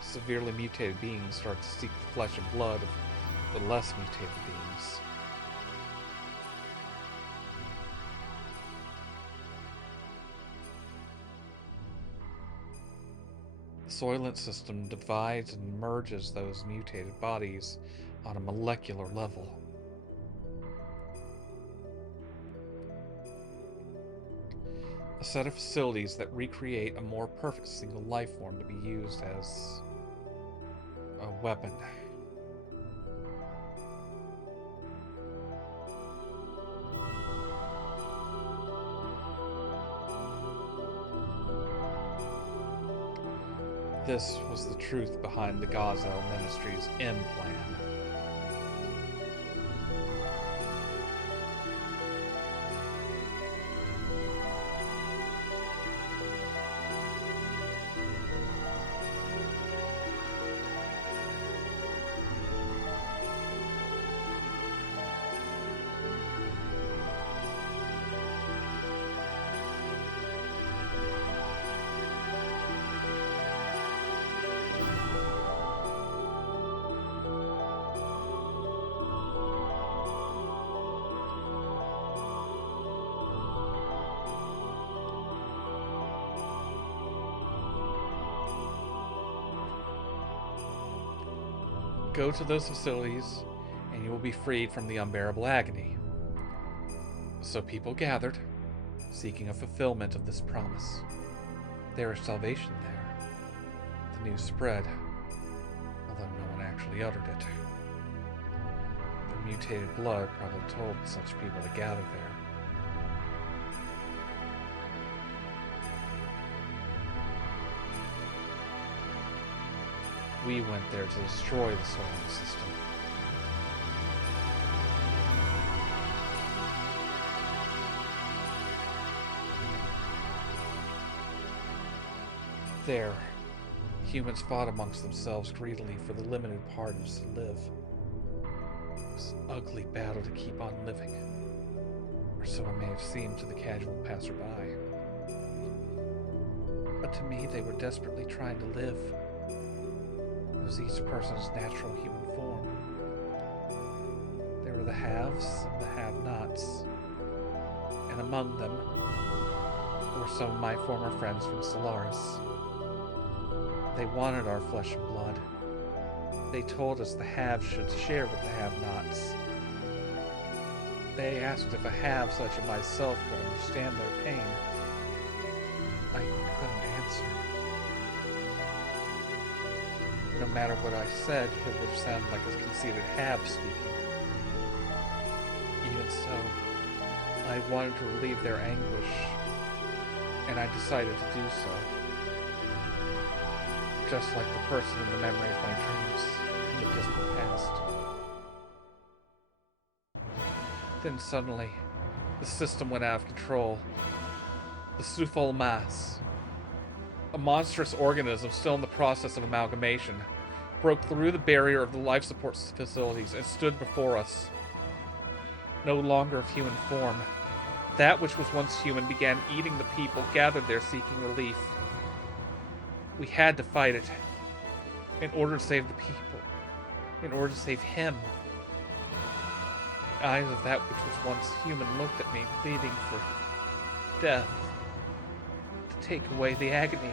severely mutated beings start to seek the flesh and blood of the less mutated beings. The Soylent system divides and merges those mutated bodies on a molecular level. A set of facilities that recreate a more perfect single life form to be used as a weapon. This was the truth behind the Gazelle Ministry's M plan. Go to those facilities, and you will be freed from the unbearable agony. So people gathered, seeking a fulfillment of this promise. There is salvation there. The news spread, although no one actually uttered it. The mutated blood probably told such people to gather there. We went there to destroy the solar system. There, humans fought amongst themselves greedily for the limited pardons to live. It was an ugly battle to keep on living, or so it may have seemed to the casual passerby. But to me, they were desperately trying to live. It was each person's natural human form. There were the haves and the have-nots, and among them were some of my former friends from Solaris. They wanted our flesh and blood. They told us the haves should share with the have-nots. They asked if a have such as myself could understand their pain. I couldn't answer. No matter what I said, it would have sounded like a conceited have speaking. Even so, I wanted to relieve their anguish, and I decided to do so. Just like the person in the memory of my dreams, just passed. Then suddenly, the system went out of control. The Sufol Mass, a monstrous organism still in the process of amalgamation, broke through the barrier of the life support facilities and stood before us. No longer of human form, that which was once human began eating the people gathered there seeking relief. We had to fight it in order to save the people, in order to save him. The eyes of that which was once human looked at me, pleading for death, to take away the agony.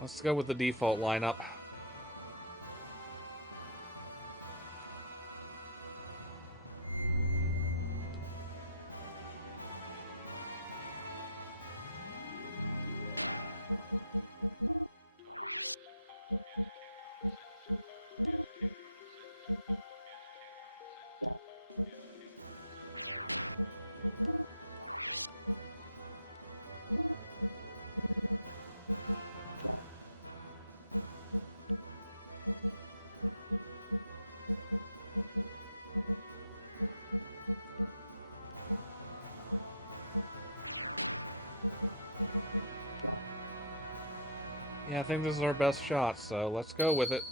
Let's go with the default lineup. Yeah, I think this is our best shot, so let's go with it.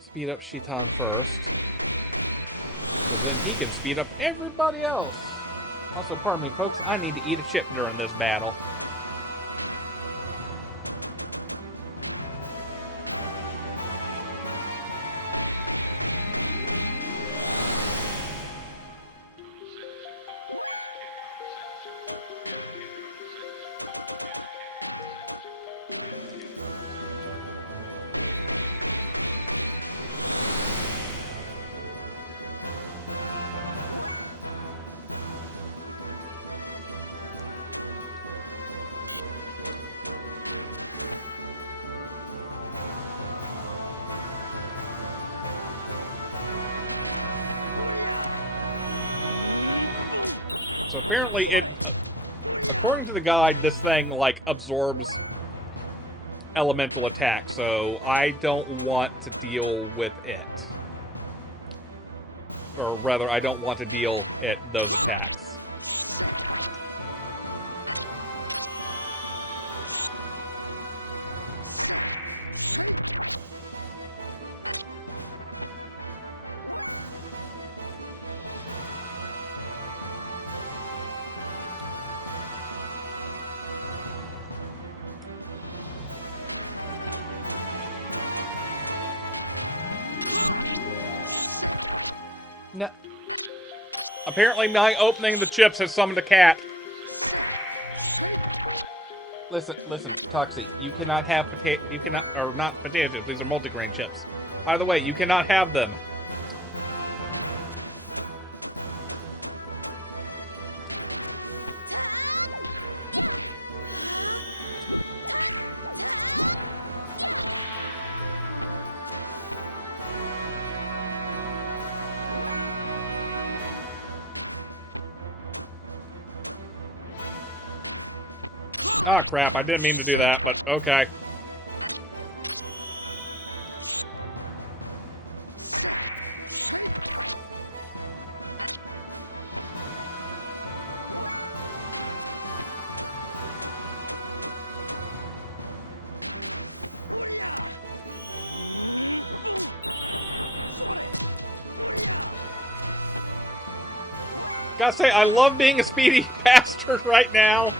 Speed up Shitan first. Then he can speed up everybody else. Also, pardon me, folks, I need to eat a chip during this battle. So apparently according to the guide, this thing, like, absorbs elemental attack, so I don't want to deal with it. Or rather, I don't want to deal at those attacks. No. Apparently, my opening the chips has summoned a cat. Listen, Toxie. You cannot have potato. You cannot, or not potatoes. These are multigrain chips. By the way, you cannot have them. Oh crap, I didn't mean to do that, but okay. Gotta say, I love being a speedy bastard right now.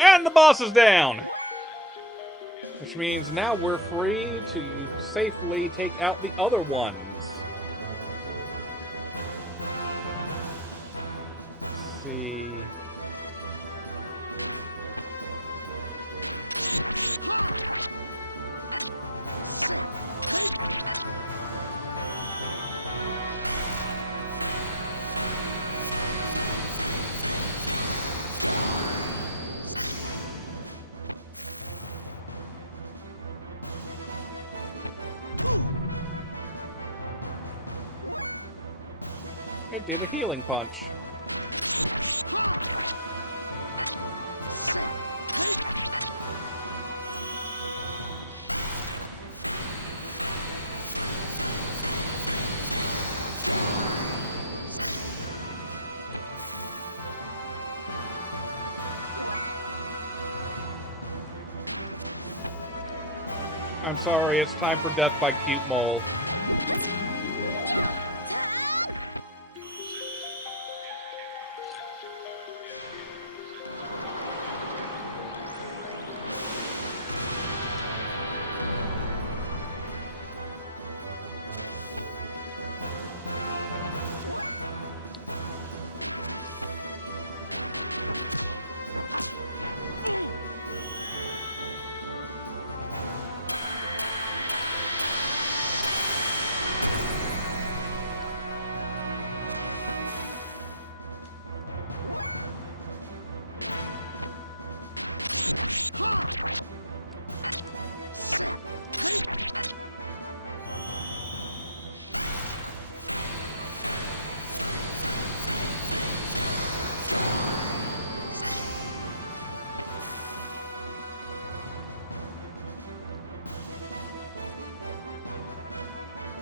And the boss is down! Which means now we're free to safely take out the other ones. Let's see... It did a healing punch. sorry, it's time for death by cute mole.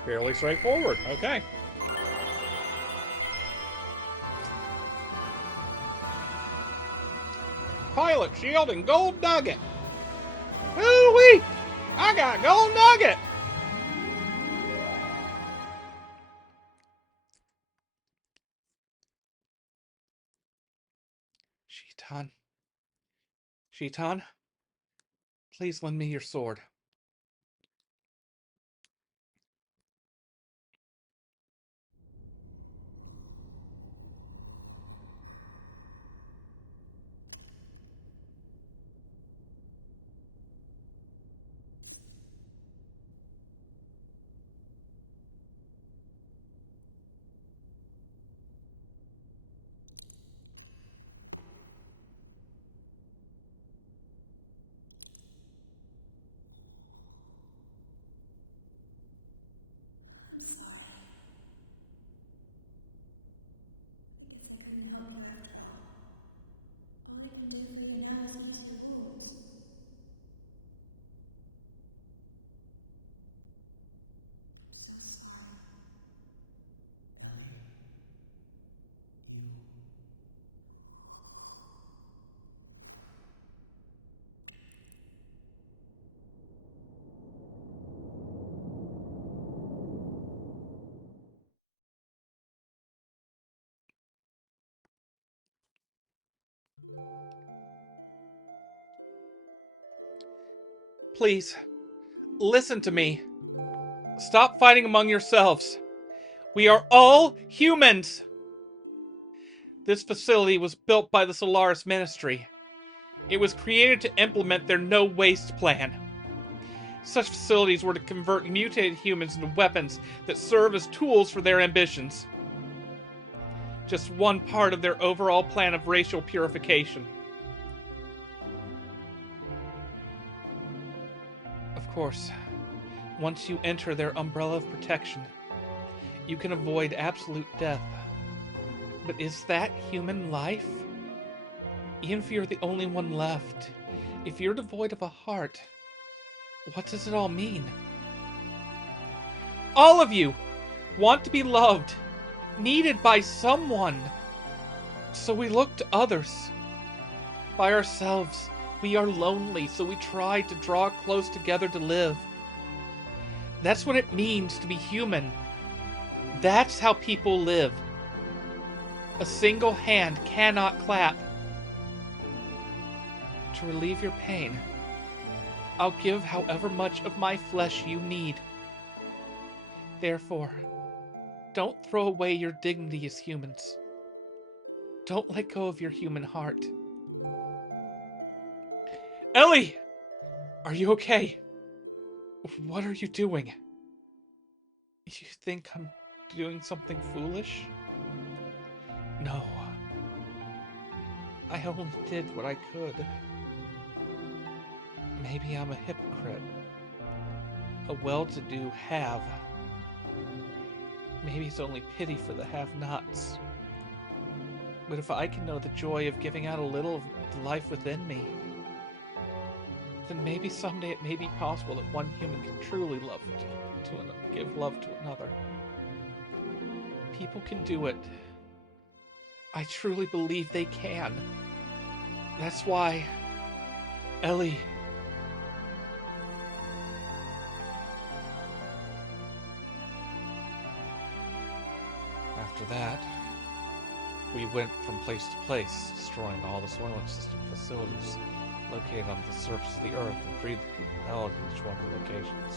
Fairly straightforward. Okay. Pilot shield and gold nugget. Ooh-wee! I got a gold nugget! Shitan. Shitan, please lend me your sword. I'm sorry. I guess I couldn't help you after all. All I can do for you now is ease your wounds. I'm so sorry. Ellie, you... Please, listen to me. Stop fighting among yourselves. We are all humans. This facility was built by the Solaris Ministry. It was created to implement their no-waste plan. Such facilities were to convert mutated humans into weapons that serve as tools for their ambitions. Just one part of their overall plan of racial purification. Of course, once you enter their umbrella of protection, you can avoid absolute death. But is that human life? Even if you're the only one left, if you're devoid of a heart, what does it all mean? All of you want to be loved, needed by someone. So we look to others. By ourselves, we are lonely, so we try to draw close together to live. That's what it means to be human. That's how people live. A single hand cannot clap. To relieve your pain, I'll give however much of my flesh you need. Therefore, don't throw away your dignity as humans. Don't let go of your human heart. Ellie! Are you okay? What are you doing? You think I'm doing something foolish? No. I only did what I could. Maybe I'm a hypocrite. A well-to-do have. Maybe it's only pity for the have-nots. But if I can know the joy of giving out a little of the life within me, then maybe someday it may be possible that one human can truly love to give love to another. People can do it. I truly believe they can. That's why, Ellie, went from place to place, destroying all the soil system facilities located on the surface of the Earth and breathing hell in each one of the locations.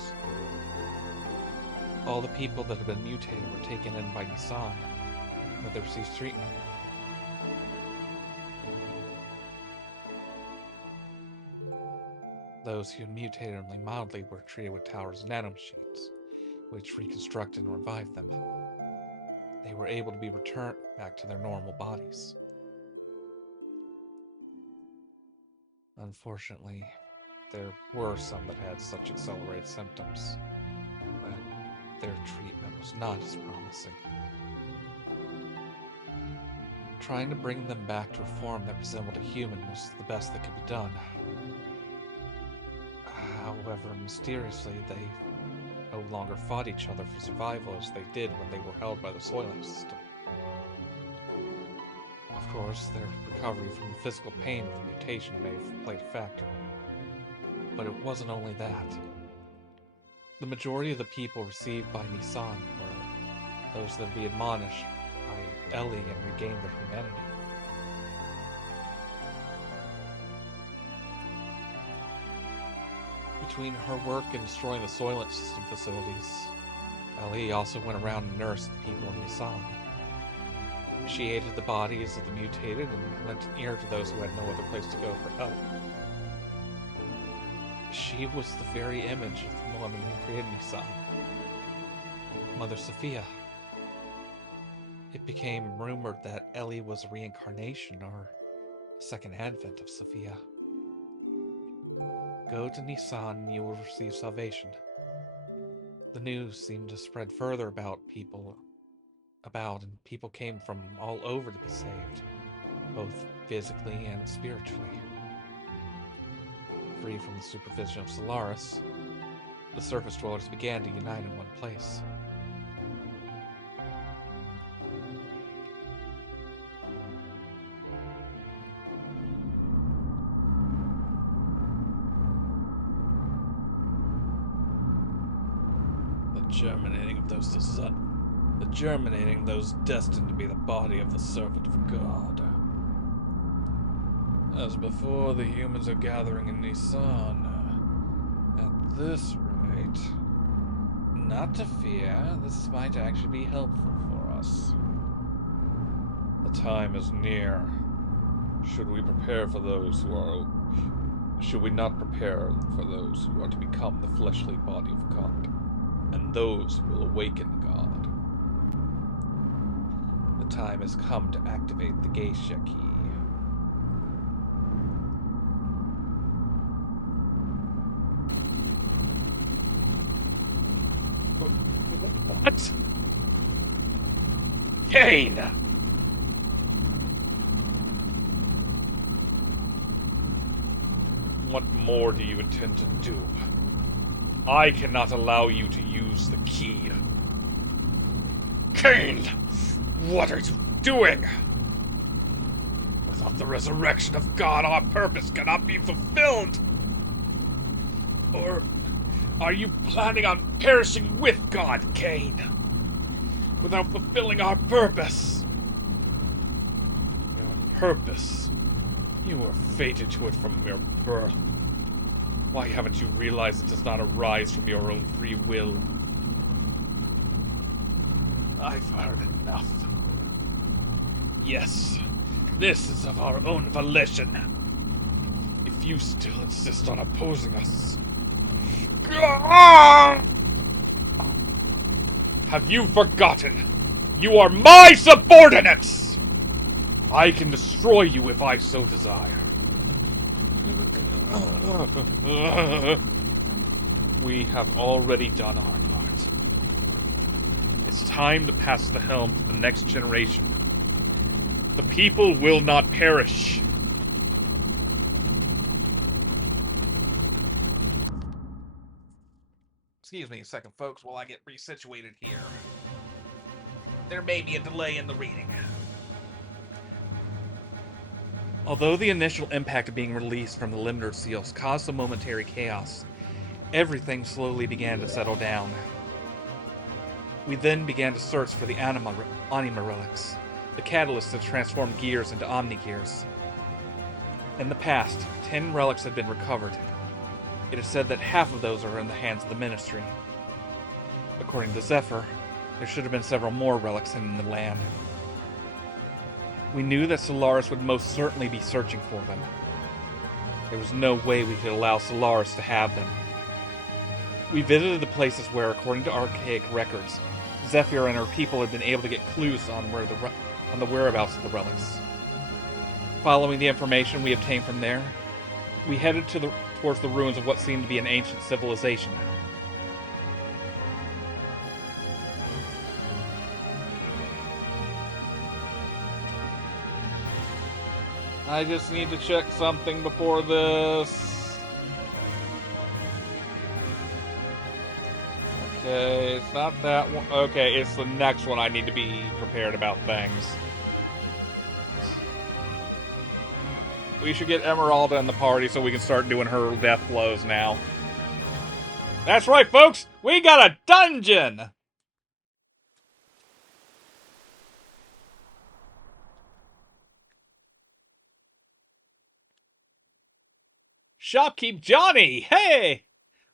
All the people that had been mutated were taken in by Nissan, where they received treatment. Those who mutated only mildly were treated with Tower's nanomachines, which reconstructed and revived them. They were able to be returned back to their normal bodies. Unfortunately, there were some that had such accelerated symptoms that their treatment was not as promising. Trying to bring them back to a form that resembled a human was the best that could be done. However, mysteriously, they no longer fought each other for survival as they did when they were held by the soil system. Of course, their recovery from the physical pain of the mutation may have played a factor. But it wasn't only that. The majority of the people received by Nissan were those that would be admonished by Ellie and regained their humanity. Between her work in destroying the Soylent System facilities, Ellie also went around and nursed the people in Nissan. She aided the bodies of the mutated and lent an ear to those who had no other place to go for help. She was the very image of the woman who created Nissan, Mother Sophia. It became rumored that Ellie was a reincarnation or a second advent of Sophia. Go to Nissan and you will receive salvation. The news seemed to spread further and people came from all over to be saved, both physically and spiritually. Free from the supervision of Solaris, the surface dwellers began to unite in one place. Germinating those destined to be the body of the servant of God. As before, the humans are gathering in Nissan. At this rate, not to fear, this might actually be helpful for us. The time is near. Should we prepare for those who are... Should we not prepare for those who are to become the fleshly body of God, and those who will awaken God? The time has come to activate the geisha key. What? Kane! What more do you intend to do? I cannot allow you to use the key. Kane! What are you doing? Without the resurrection of God, our purpose cannot be fulfilled. Or are you planning on perishing with God, Kane? Without fulfilling our purpose? Purpose? You were fated to it from your birth. Why haven't you realized it does not arise from your own free will? I've heard enough. Yes, this is of our own volition. If you still insist on opposing us... Have you forgotten? You are my subordinates! I can destroy you if I so desire. We have already done our part. It's time to pass the helm to the next generation. The people will not perish. Excuse me a second, folks, while I get resituated here. There may be a delay in the reading. Although the initial impact of being released from the limiter seals caused some momentary chaos, everything slowly began to settle down. We then began to search for the anima relics, the catalyst that transformed gears into omni-gears. In the past, 10 relics have been recovered. It is said that half of those are in the hands of the Ministry. According to Zephyr, there should have been several more relics in the land. We knew that Solaris would most certainly be searching for them. There was no way we could allow Solaris to have them. We visited the places where, according to archaic records, Zephyr and her people had been able to get clues on the whereabouts of the relics. Following the information we obtained from there, we headed towards the ruins of what seemed to be an ancient civilization. I just need to check something before this. Okay, it's not that one. Okay, it's the next one I need to be prepared about things. We should get Emeralda in the party so we can start doing her death blows now. That's right, folks! We got a dungeon! Shopkeep Johnny! Hey!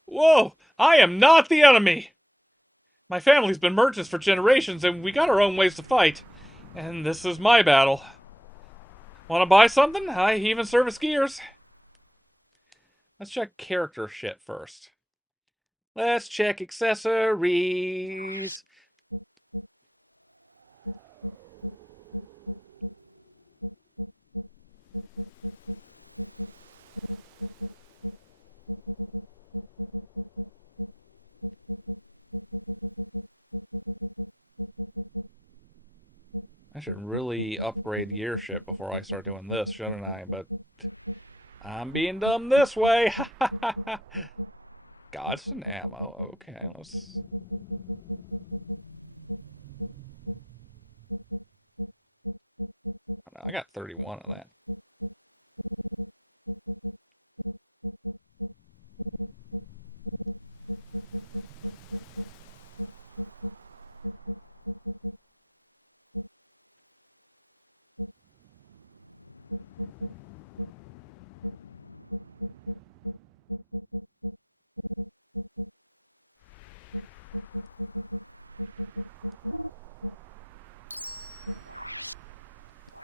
Whoa! I am not the enemy! My family's been merchants for generations and we got our own ways to fight. And this is my battle. Want to buy something? I even service gears. Let's check character shit first. Let's check accessories. I should really upgrade gear shit before I start doing this, shouldn't I? But I'm being dumb this way. Gods and ammo. Okay, let's... I got 31 of that.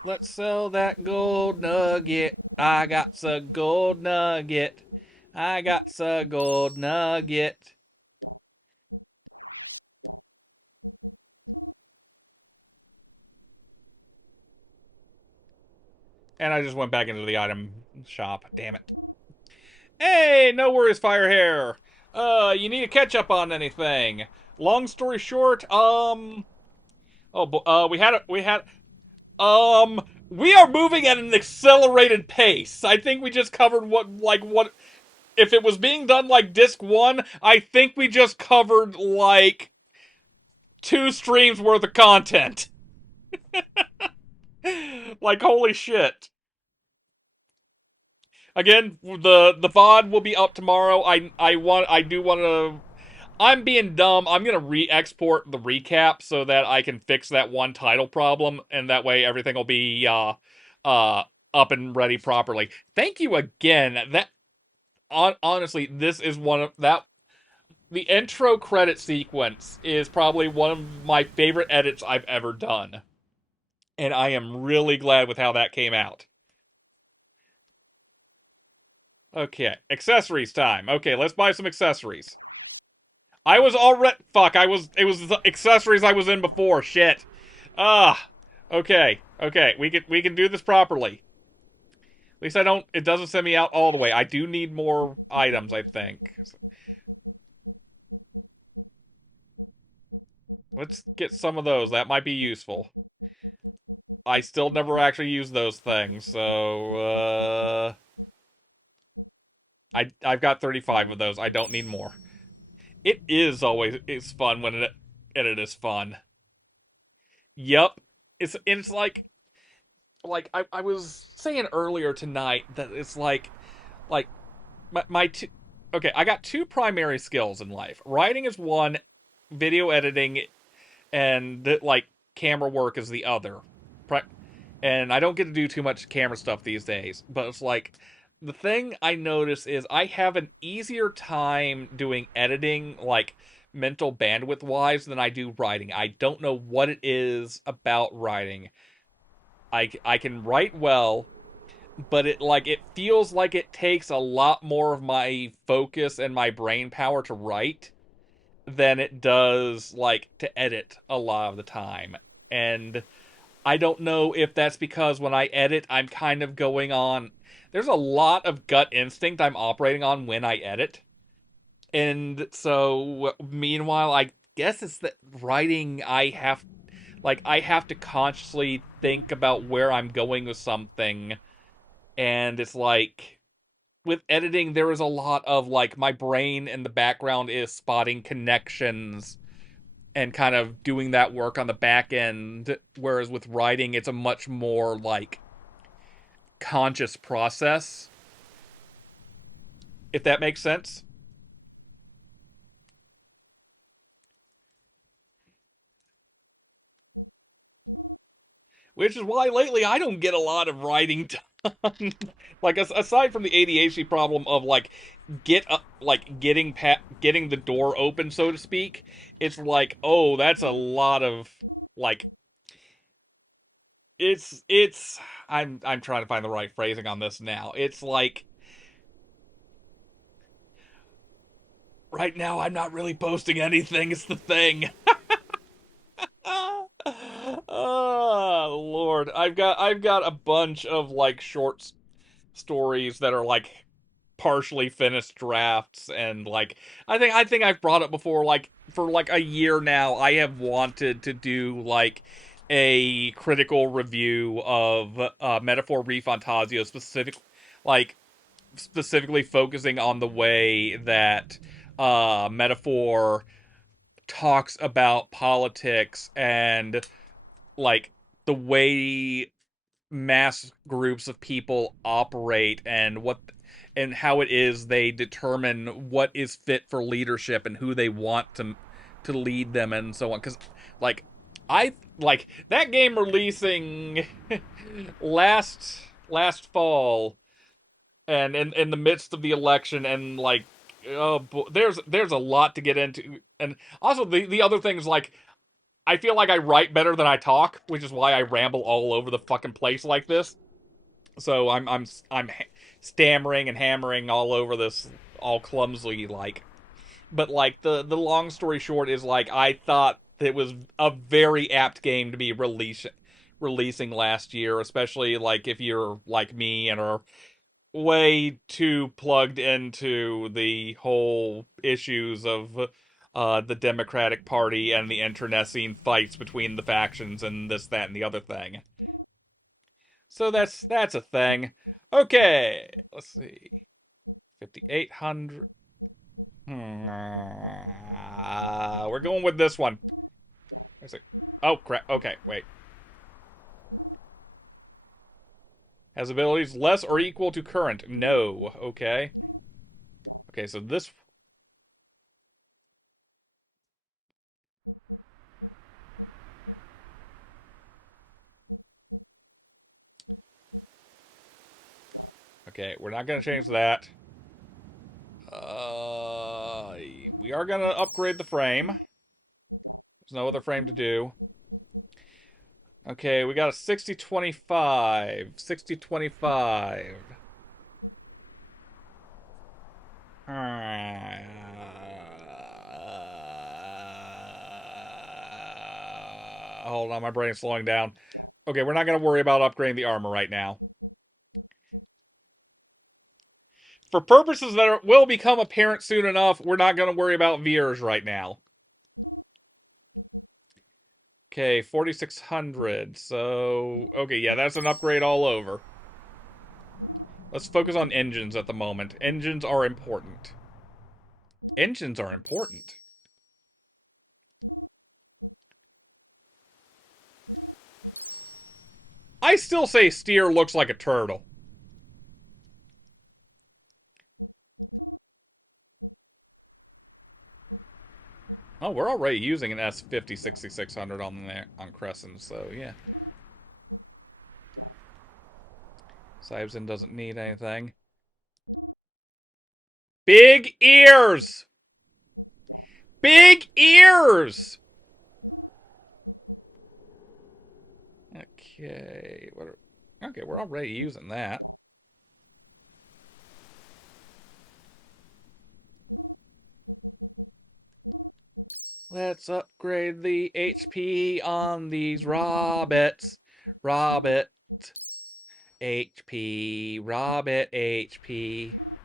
Let's sell that gold nugget. I got a gold nugget. I got a gold nugget. And I just went back into the item shop. Damn it. Hey, no worries, Firehair. You need to catch up on anything. Long story short, we are moving at an accelerated pace. I think we just covered what, if it was being done like Disc 1, I think we just covered, 2 streams worth of content. Holy shit. Again, the VOD will be up tomorrow. I'm being dumb. I'm gonna re-export the recap so that I can fix that one title problem, and that way everything will be up and ready properly. Thank you again. Honestly, this is one of that. The intro credit sequence is probably one of my favorite edits I've ever done, and I am really glad with how that came out. Okay, accessories time. Okay, let's buy some accessories. I was already... Fuck, it was the accessories I was in before. Shit. Okay. Okay, we can do this properly. At least it doesn't send me out all the way. I do need more items, I think. Let's get some of those. That might be useful. I still never actually use those things, so, I've got 35 of those. I don't need more. It's fun when it is fun. Yup. It's like I was saying earlier tonight that it's like my two, okay, I got 2 primary skills in life. Writing is one, video editing and camera work is the other. And I don't get to do too much camera stuff these days, but it's like the thing I notice is I have an easier time doing editing, like mental bandwidth wise, than I do writing. I don't know what it is about writing. I can write well, but it feels like it takes a lot more of my focus and my brain power to write than it does like to edit a lot of the time. And I don't know if that's because when I edit, I'm kind of going on. There's a lot of gut instinct I'm operating on when I edit. And so, meanwhile, I guess it's that writing, I have to consciously think about where I'm going with something. And it's like, with editing, there is a lot of, like, my brain in the background is spotting connections and kind of doing that work on the back end, whereas with writing it's a much more like conscious process, if that makes sense. Which is why lately I don't get a lot of writing done. Like aside from the ADHD problem of like getting the door open, so to speak, it's like, oh, that's a lot of like it's I'm trying to find the right phrasing on this now. It's like right now I'm not really posting anything. It's the thing. Oh Lord, I've got a bunch of like short stories that are like partially finished drafts, and like I think I've brought it before. Like for like a year now, I have wanted to do like a critical review of Metaphor Refantasio, like specifically focusing on the way that Metaphor talks about politics and like the way mass groups of people operate and how it is they determine what is fit for leadership and who they want to lead them and so on. Because like I like that game releasing last fall, and in the midst of the election, and like oh, there's a lot to get into. And also the other things, like I feel like I write better than I talk, which is why I ramble all over the fucking place like this. So I'm stammering and hammering all over this all clumsily like. But like the long story short is like I thought it was a very apt game to be releasing last year, especially like if you're like me and are way too plugged into the whole issues of the Democratic Party and the internecine fights between the factions and this, that, and the other thing. So that's a thing. Okay, let's see. 5,800. We're going with this one. Oh crap. Okay, wait. Has abilities less or equal to current? No. Okay. Okay, so this. Okay, we're not going to change that. We are going to upgrade the frame. There's no other frame to do. Okay, we got a 6025. 6025. Hold on, my brain's slowing down. Okay, we're not going to worry about upgrading the armor right now. For purposes that will become apparent soon enough, we're not going to worry about veers right now. Okay, 4,600. So, okay, yeah, that's an upgrade all over. Let's focus on engines at the moment. Engines are important. Engines are important. I still say Steer looks like a turtle. Oh, we're already using an S50 6600 on there on Crescent, so yeah. Sibson doesn't need anything. Big ears! Big ears! Okay, okay, we're already using that. Let's upgrade the HP on these Robbits. Robbit HP. Robbit HP.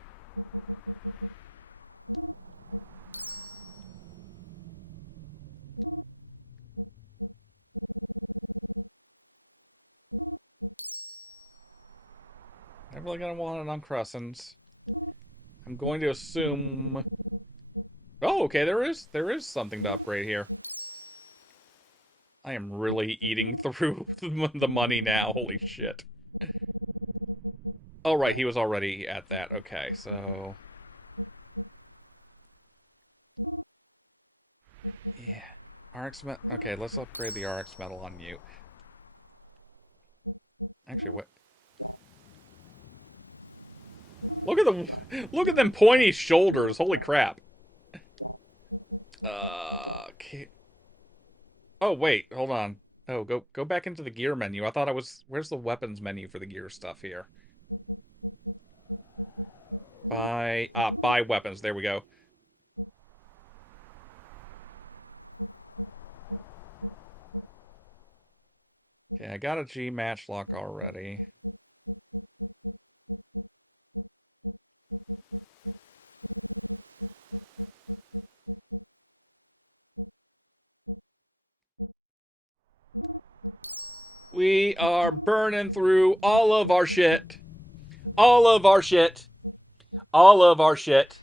Definitely gonna want it on Crescents. I'm going to assume... Oh, okay, there is something to upgrade here. I am really eating through the money now, holy shit. Oh, right, he was already at that. Okay, so... Yeah. RX metal. Okay, let's upgrade the RX metal on you. Actually, what? Look at them pointy shoulders. Holy crap. Okay. Oh, wait, hold on. Oh, go back into the gear menu. I thought I was... Where's the weapons menu for the gear stuff here? Buy weapons. There we go. Okay, I got a G matchlock already. We are burning through all of our shit. All of our shit. All of our shit.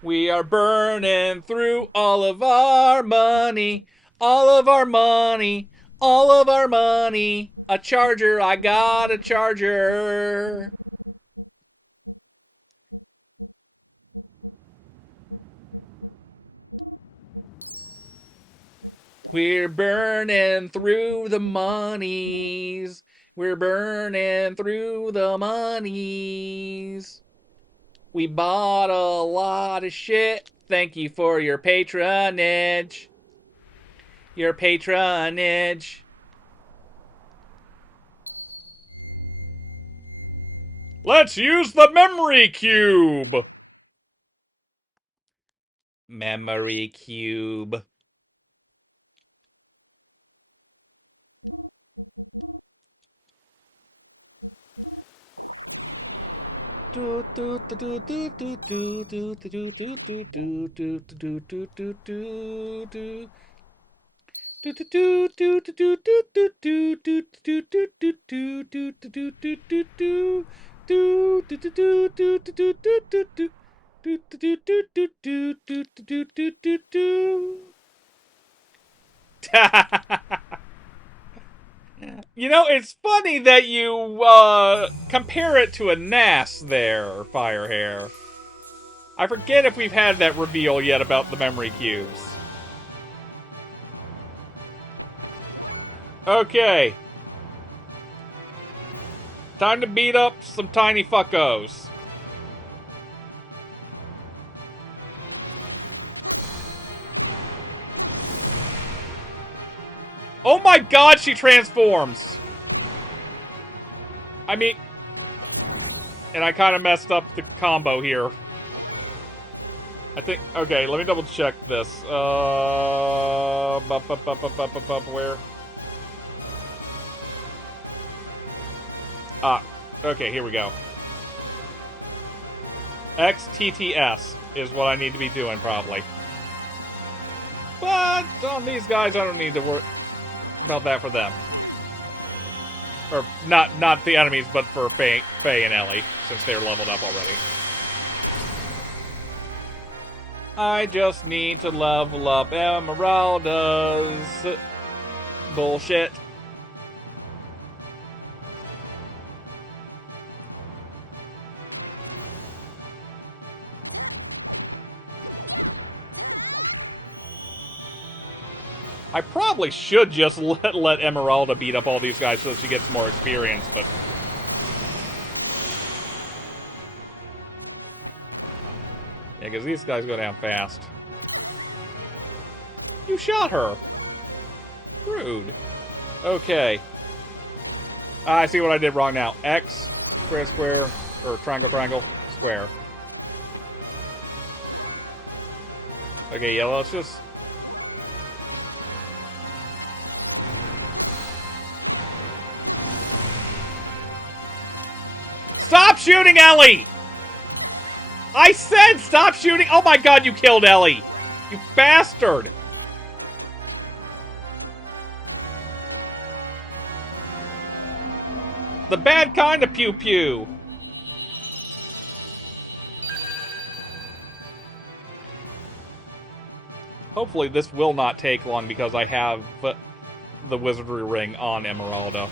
We are burning through all of our money. All of our money. All of our money. A charger. I got a charger. We're burning through the monies. We're burning through the monies. We bought a lot of shit. Thank you for your patronage. Your patronage. Let's use the memory cube. Memory cube. You know, it's funny that you compare it to a NAS there, Firehair. I forget if we've had that reveal yet about the memory cubes. Okay. Time to beat up some tiny fuckos. Oh my god, she transforms! I mean... And I kind of messed up the combo here. I think... Okay, let me double check this. Where? Okay, here we go. XTTS is what I need to be doing, probably. But on these guys, I don't need to worry about that for them. Or, not the enemies, but for Faye and Ellie, since they're leveled up already. I just need to level up Emeralda's bullshit. I probably should just let Emeralda beat up all these guys so she gets more experience, but because these guys go down fast. You shot her! Rude. Okay. I see what I did wrong now. X, square, square, or triangle, triangle, square. Okay, yeah, let's just... Stop shooting, Ellie! I said stop shooting! Oh my god, you killed Ellie! You bastard! The bad kind of pew-pew! Hopefully this will not take long because I have the wizardry ring on Emeralda.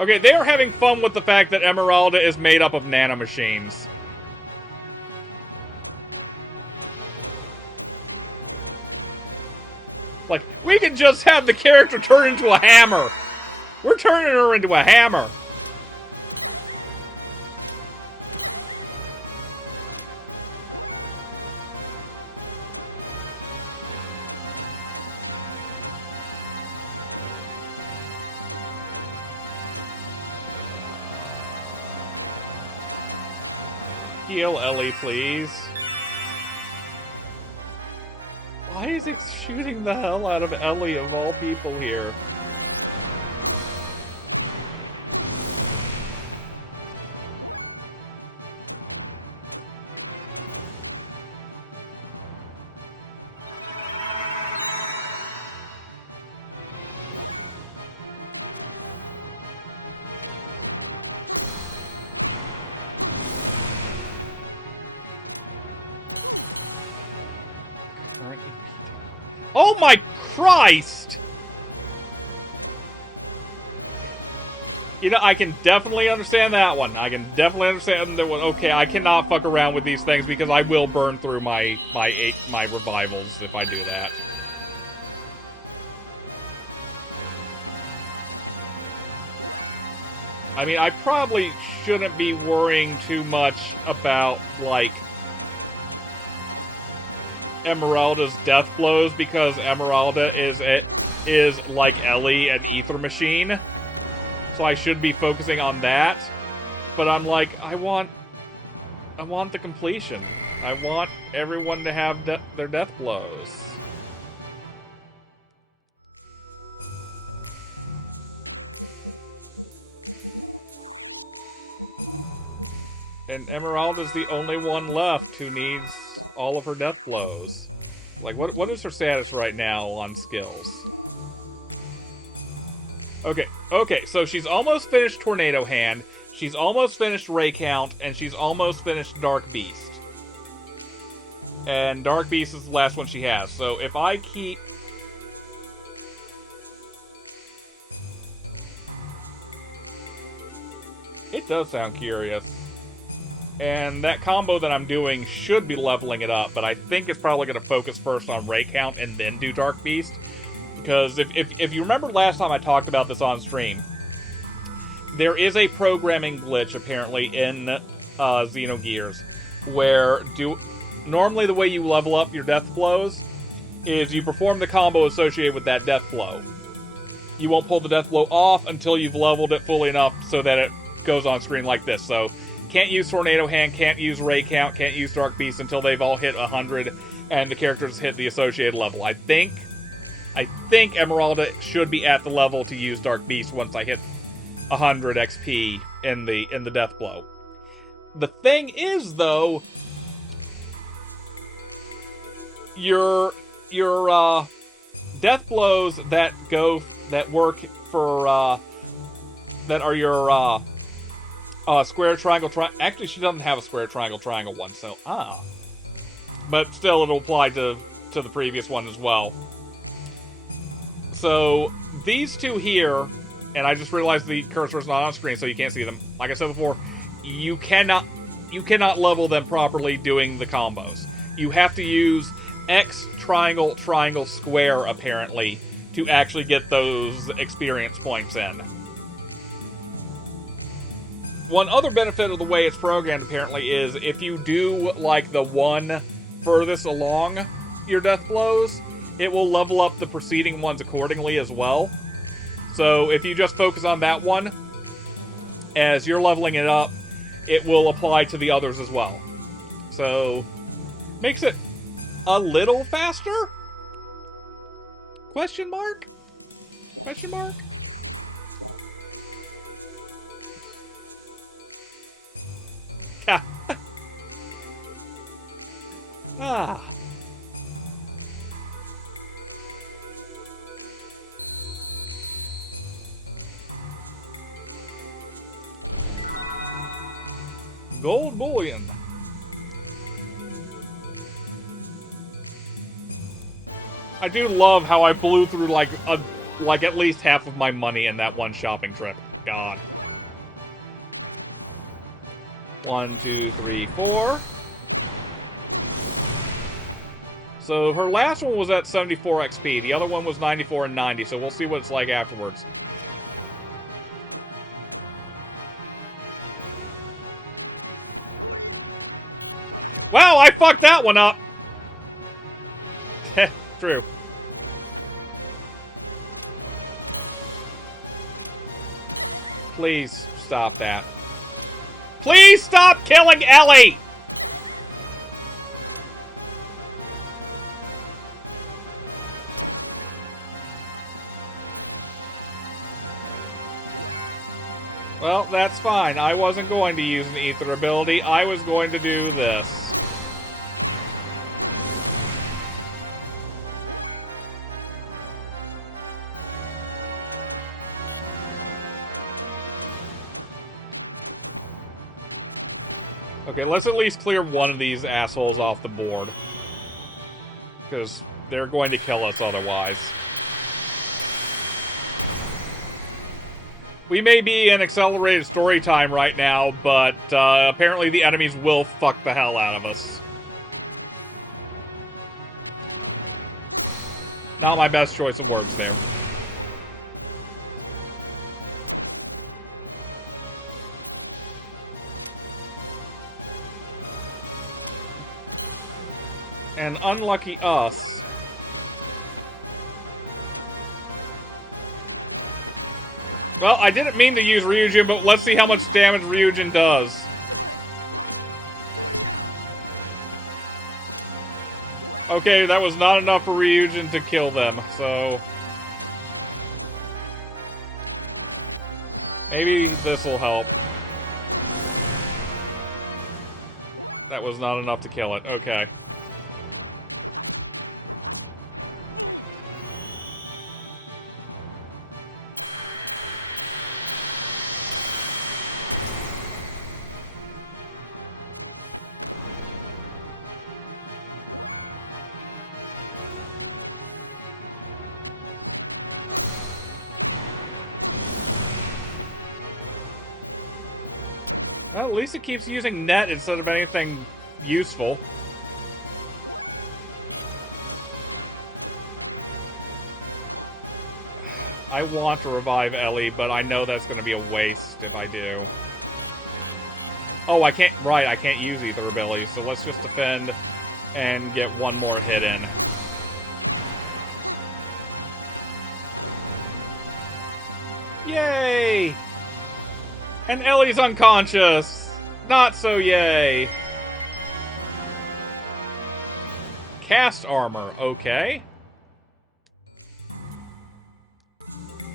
Okay, they are having fun with the fact that Emeralda is made up of nanomachines. Like, we can just have the character turn into a hammer. We're turning her into a hammer. Heal Ellie, please. Why is it shooting the hell out of Ellie of all people here? Oh my Christ! You know, I can definitely understand that one. I can definitely understand that one. Okay, I cannot fuck around with these things because I will burn through my revivals if I do that. I mean, I probably shouldn't be worrying too much about, like, Emeralda's death blows because Emeralda is like Ellie, an ether machine. So I should be focusing on that. But I'm like, I want the completion. I want everyone to have their death blows. And Emeralda's the only one left who needs all of her death blows. Like, what is her status right now on skills? Okay, so she's almost finished Tornado Hand, she's almost finished Ray Count, and she's almost finished Dark Beast. And Dark Beast is the last one she has, so if I keep... It does sound curious. And that combo that I'm doing should be leveling it up, but I think it's probably going to focus first on Ray Count and then do Dark Beast. Because if you remember last time I talked about this on stream, there is a programming glitch apparently in Xenogears, where normally the way you level up your death blows is you perform the combo associated with that death blow. You won't pull the death blow off until you've leveled it fully enough so that it goes on screen like this. So can't use Tornado Hand, can't use Ray Count, can't use Dark Beast until they've all hit 100 and the characters hit the associated level. I think Emeralda should be at the level to use Dark Beast once I hit 100 XP in the death blow. The thing is, though, your death blows that work for that are your square, triangle, actually, she doesn't have a square, triangle, triangle one, so, but still, it'll apply to the previous one as well. So, these two here, and I just realized the cursor is not on screen, so you can't see them. Like I said before, you cannot level them properly doing the combos. You have to use X, triangle, triangle, square, apparently, to actually get those experience points in. One other benefit of the way it's programmed, apparently, is if you do, like, the one furthest along your death blows, it will level up the preceding ones accordingly as well. So if you just focus on that one, as you're leveling it up, it will apply to the others as well. So, makes it a little faster? Question mark? Question mark? Ah. Gold bullion. I do love how I blew through like at least half of my money in that one shopping trip. God. 1, 2, 3, 4. So her last one was at 74 XP. The other one was 94 and 90. So we'll see what it's like afterwards. Wow, I fucked that one up. True. Please stop that. Please stop killing Ellie! Well, that's fine. I wasn't going to use an ether ability. I was going to do this. Okay, let's at least clear one of these assholes off the board. Because they're going to kill us otherwise. We may be in accelerated story time right now, but apparently the enemies will fuck the hell out of us. Not my best choice of words there. And unlucky us. Well, I didn't mean to use Ryujin, but let's see how much damage Ryujin does. Okay, that was not enough for Ryujin to kill them, so... maybe this'll help. That was not enough to kill it, okay. Well, at least it keeps using net instead of anything useful. I want to revive Ellie, but I know that's going to be a waste if I do. Oh, I can't... right, I can't use either ability, so let's just defend and get one more hit in. Yay! And Ellie's unconscious! Not so yay! Cast armor, okay.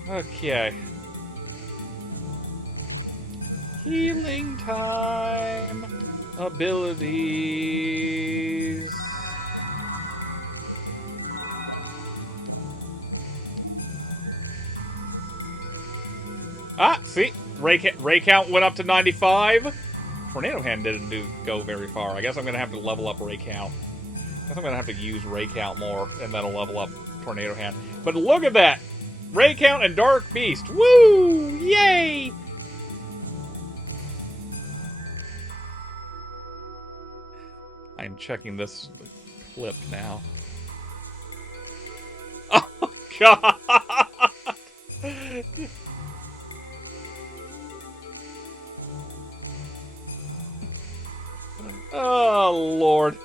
Okay. Healing time. Abilities. Ah, see? Ray count went up to 95. Tornado Hand didn't go very far. I guess I'm going to have to level up Ray count. I guess I'm going to have to use Ray count more, and that'll level up Tornado Hand. But look at that! Ray count and Dark Beast. Woo! Yay! I'm checking this clip now. Oh, God! Oh, Lord.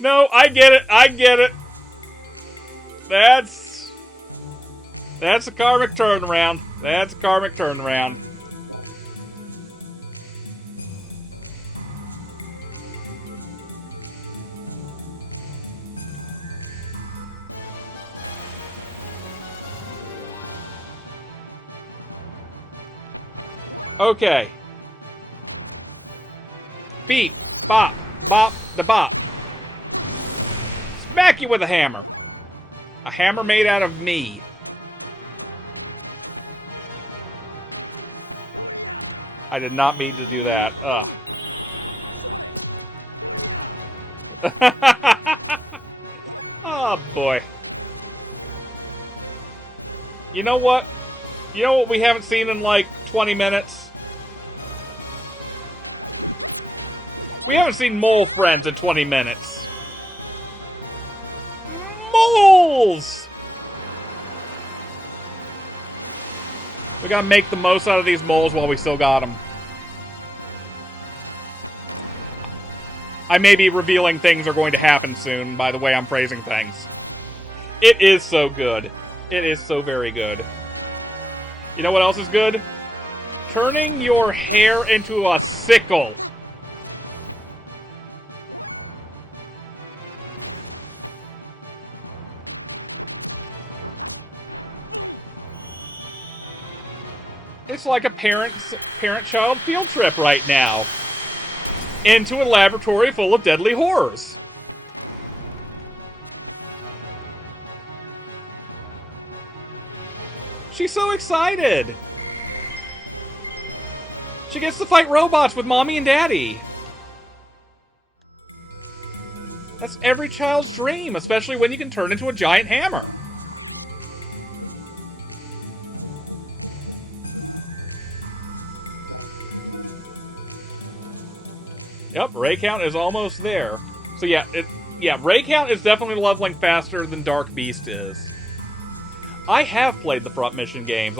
No, I get it. I get it. That's a karmic turnaround. That's a karmic turnaround. Okay. Beep, bop, bop, da bop. Smack you with a hammer. A hammer made out of me. I did not mean to do that. Oh, boy. You know what? You know what we haven't seen in like 20 minutes? We haven't seen mole friends in 20 minutes. Moles! We gotta make the most out of these moles while we still got them. I may be revealing things are going to happen soon by the way I'm phrasing things. It is so good. It is so very good. You know what else is good? Turning your hair into a sickle. It's like a parent-child field trip right now. Into a laboratory full of deadly horrors. She's so excited! She gets to fight robots with Mommy and Daddy. That's every child's dream, especially when you can turn into a giant hammer. Yep, Ray count is almost there. So yeah, Ray count is definitely leveling faster than Dark Beast is. I have played the front mission games.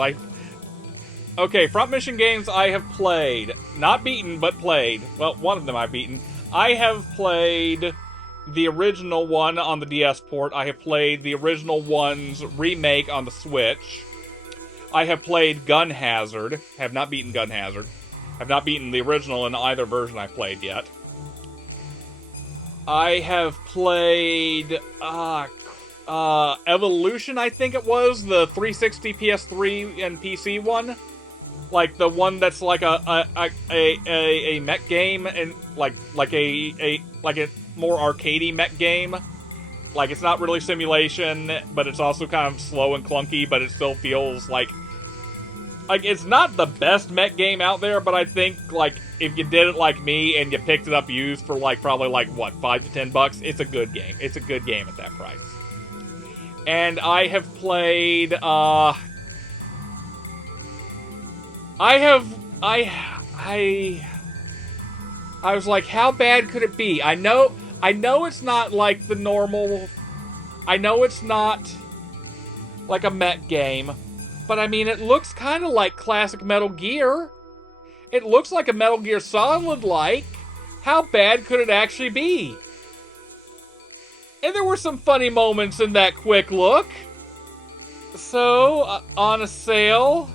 Front mission games I have played. Not beaten, but played. Well, one of them I've beaten. I have played the original one on the DS port. I have played the original one's remake on the Switch. I have played Gun Hazard. Have not beaten Gun Hazard. Have not beaten the original in either version I've played yet. I have played Evolution, I think it was, the 360, PS3, and PC one. Like the one that's like a mech game and like a more arcadey mech game. Like it's not really simulation, but it's also kind of slow and clunky, but it still feels like it's not the best mech game out there, but I think, like, if you did it like me and you picked it up used for, like, probably, like, what, $5 to $10, it's a good game. It's a good game at that price. And I have played, I was like, how bad could it be? I know it's not like the normal, I know it's not like a mech game, but I mean, it looks kind of like classic Metal Gear. It looks like a Metal Gear Solid-like. How bad could it actually be? And there were some funny moments in that quick look. So, on a sale,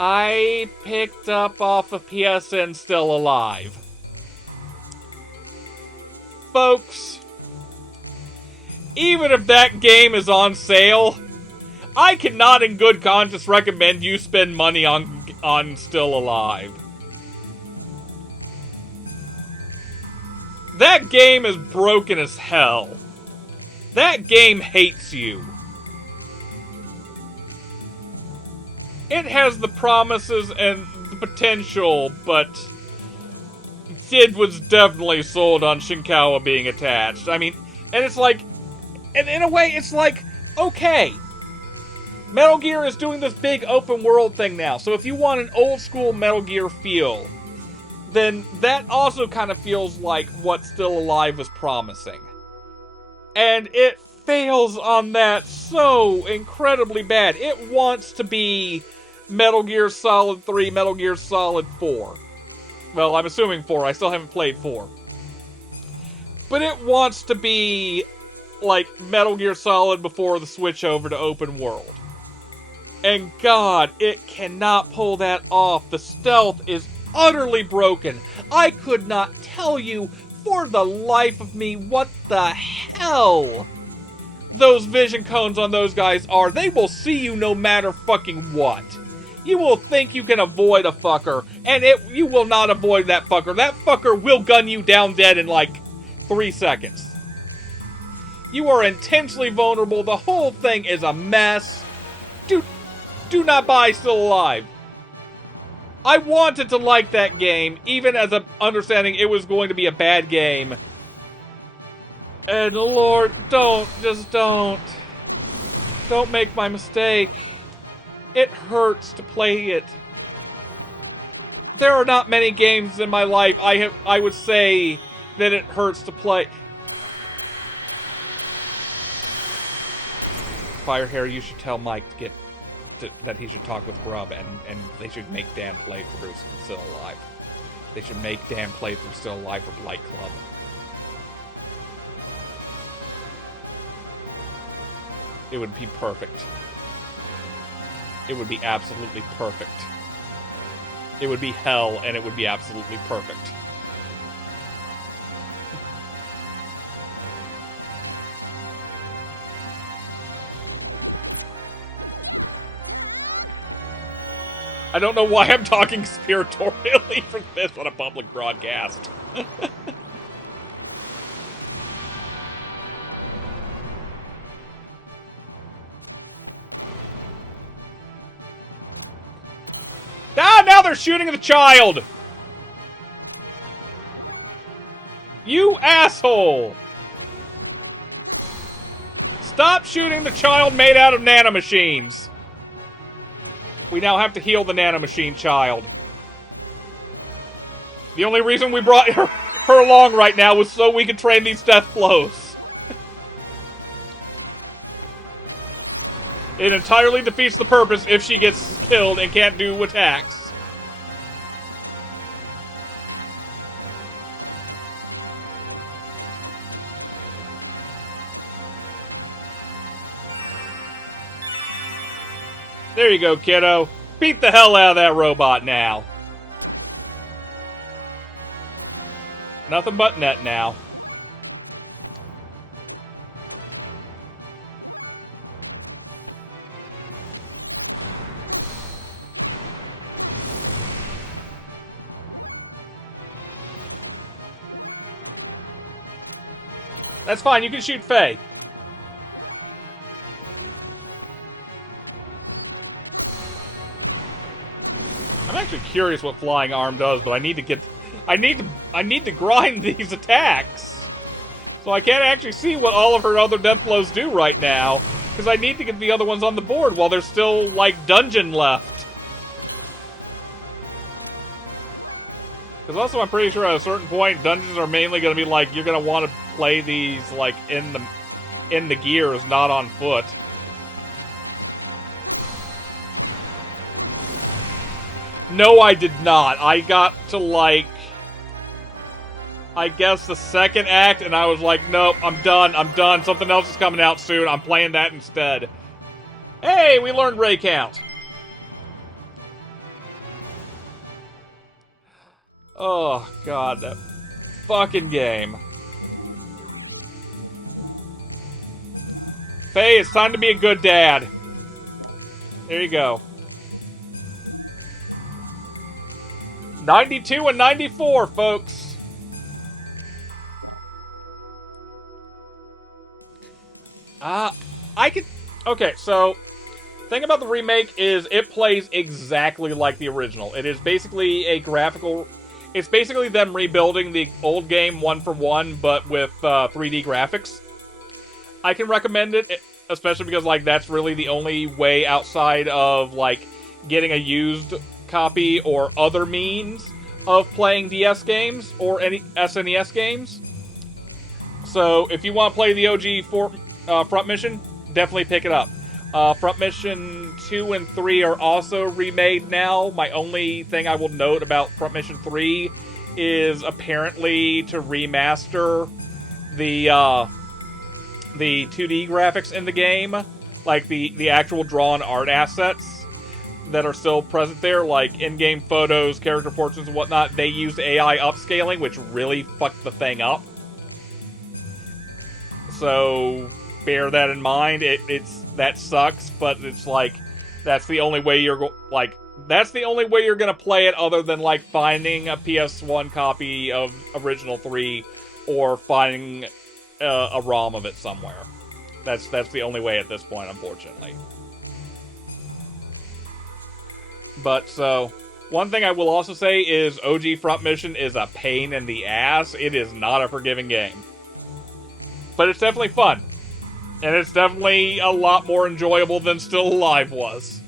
I picked up off of PSN Still Alive. Folks, even if that game is on sale, I cannot in good conscience recommend you spend money on Still Alive. That game is broken as hell. That game hates you. It has the promises and the potential, but Sid was definitely sold on Shinkawa being attached. I mean, and it's like, and in a way, it's like, okay, Metal Gear is doing this big open world thing now, so if you want an old school Metal Gear feel, then that also kind of feels like what Still Alive was promising. And it fails on that so incredibly bad. It wants to be Metal Gear Solid 3, Metal Gear Solid 4. Well, I'm assuming 4. I still haven't played 4. But it wants to be like Metal Gear Solid before the switch over to open world. And God, it cannot pull that off. The stealth is utterly broken. I could not tell you for the life of me what the hell those vision cones on those guys are. They will see you no matter fucking what. You will think you can avoid a fucker, and you will not avoid that fucker. That fucker will gun you down dead in like 3 seconds. You are intensely vulnerable. The whole thing is a mess. Do not buy Still Alive. I wanted to like that game, even as a understanding it was going to be a bad game. And Lord, just don't. Don't make my mistake. It hurts to play it. There are not many games in my life I would say that it hurts to play. Firehair, you should tell Mike to that he should talk with Grub and they should make Dan play for Still Alive. They should make Dan play for Still Alive with Light Club. It would be perfect. It would be absolutely perfect. It would be hell, and it would be absolutely perfect. I don't know why I'm talking spiritorially from this on a public broadcast. Now they're shooting at the child! You asshole! Stop shooting the child made out of nanomachines! We now have to heal the nanomachine child. The only reason we brought her along right now was so we could train these death blows. It entirely defeats the purpose if she gets killed and can't do attacks. There you go, kiddo. Beat the hell out of that robot now. Nothing but net now. That's fine, you can shoot Faye. I'm actually curious what Flying Arm does, but I need to grind these attacks. So I can't actually see what all of her other death blows do right now, because I need to get the other ones on the board while there's still, like, dungeon left. Because also I'm pretty sure at a certain point, dungeons are mainly going to be like, you're going to want to play these, like, in the gears, not on foot. No, I did not. I got to, like, I guess the second act, and I was like, nope, I'm done. Something else is coming out soon. I'm playing that instead. Hey, we learned Ray Count. Oh, God, that fucking game. Faye, it's time to be a good dad. There you go. 92 and 94, folks. Okay, so, thing about the remake is it plays exactly like the original. It is basically a graphical... It's basically them rebuilding the old game one for one, but with 3D graphics. I can recommend it, especially because, like, that's really the only way outside of, like, getting a used copy or other means of playing DS games or any SNES games. So, if you want to play the OG Front Mission, definitely pick it up. Front Mission 2 and 3 are also remade now. My only thing I will note about Front Mission 3 is apparently to remaster the 2D graphics in the game, like the actual drawn art assets that are still present there, like in-game photos, character portraits, and whatnot. They used AI upscaling, which really fucked the thing up. So bear that in mind. That sucks, but it's like that's the only way you're that's the only way you're gonna play it, other than like finding a PS1 copy of Original 3 or finding a ROM of it somewhere. That's the only way at this point, unfortunately. But so one thing I will also say is OG Front Mission is a pain in the ass. It is not a forgiving game, but it's definitely fun, and it's definitely a lot more enjoyable than Still Alive was.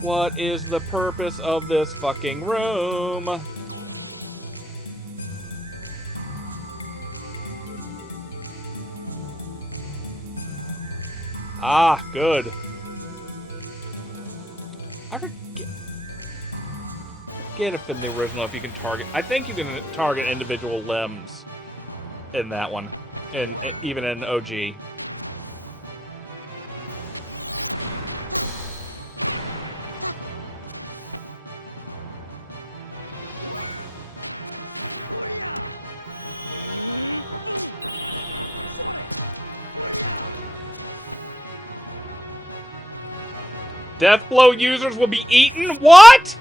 What is the purpose of this fucking room? Ah, good. I forget if in the original if you can target. I think you can target individual limbs in that one, and even in OG. Death Blow users will be eaten? What?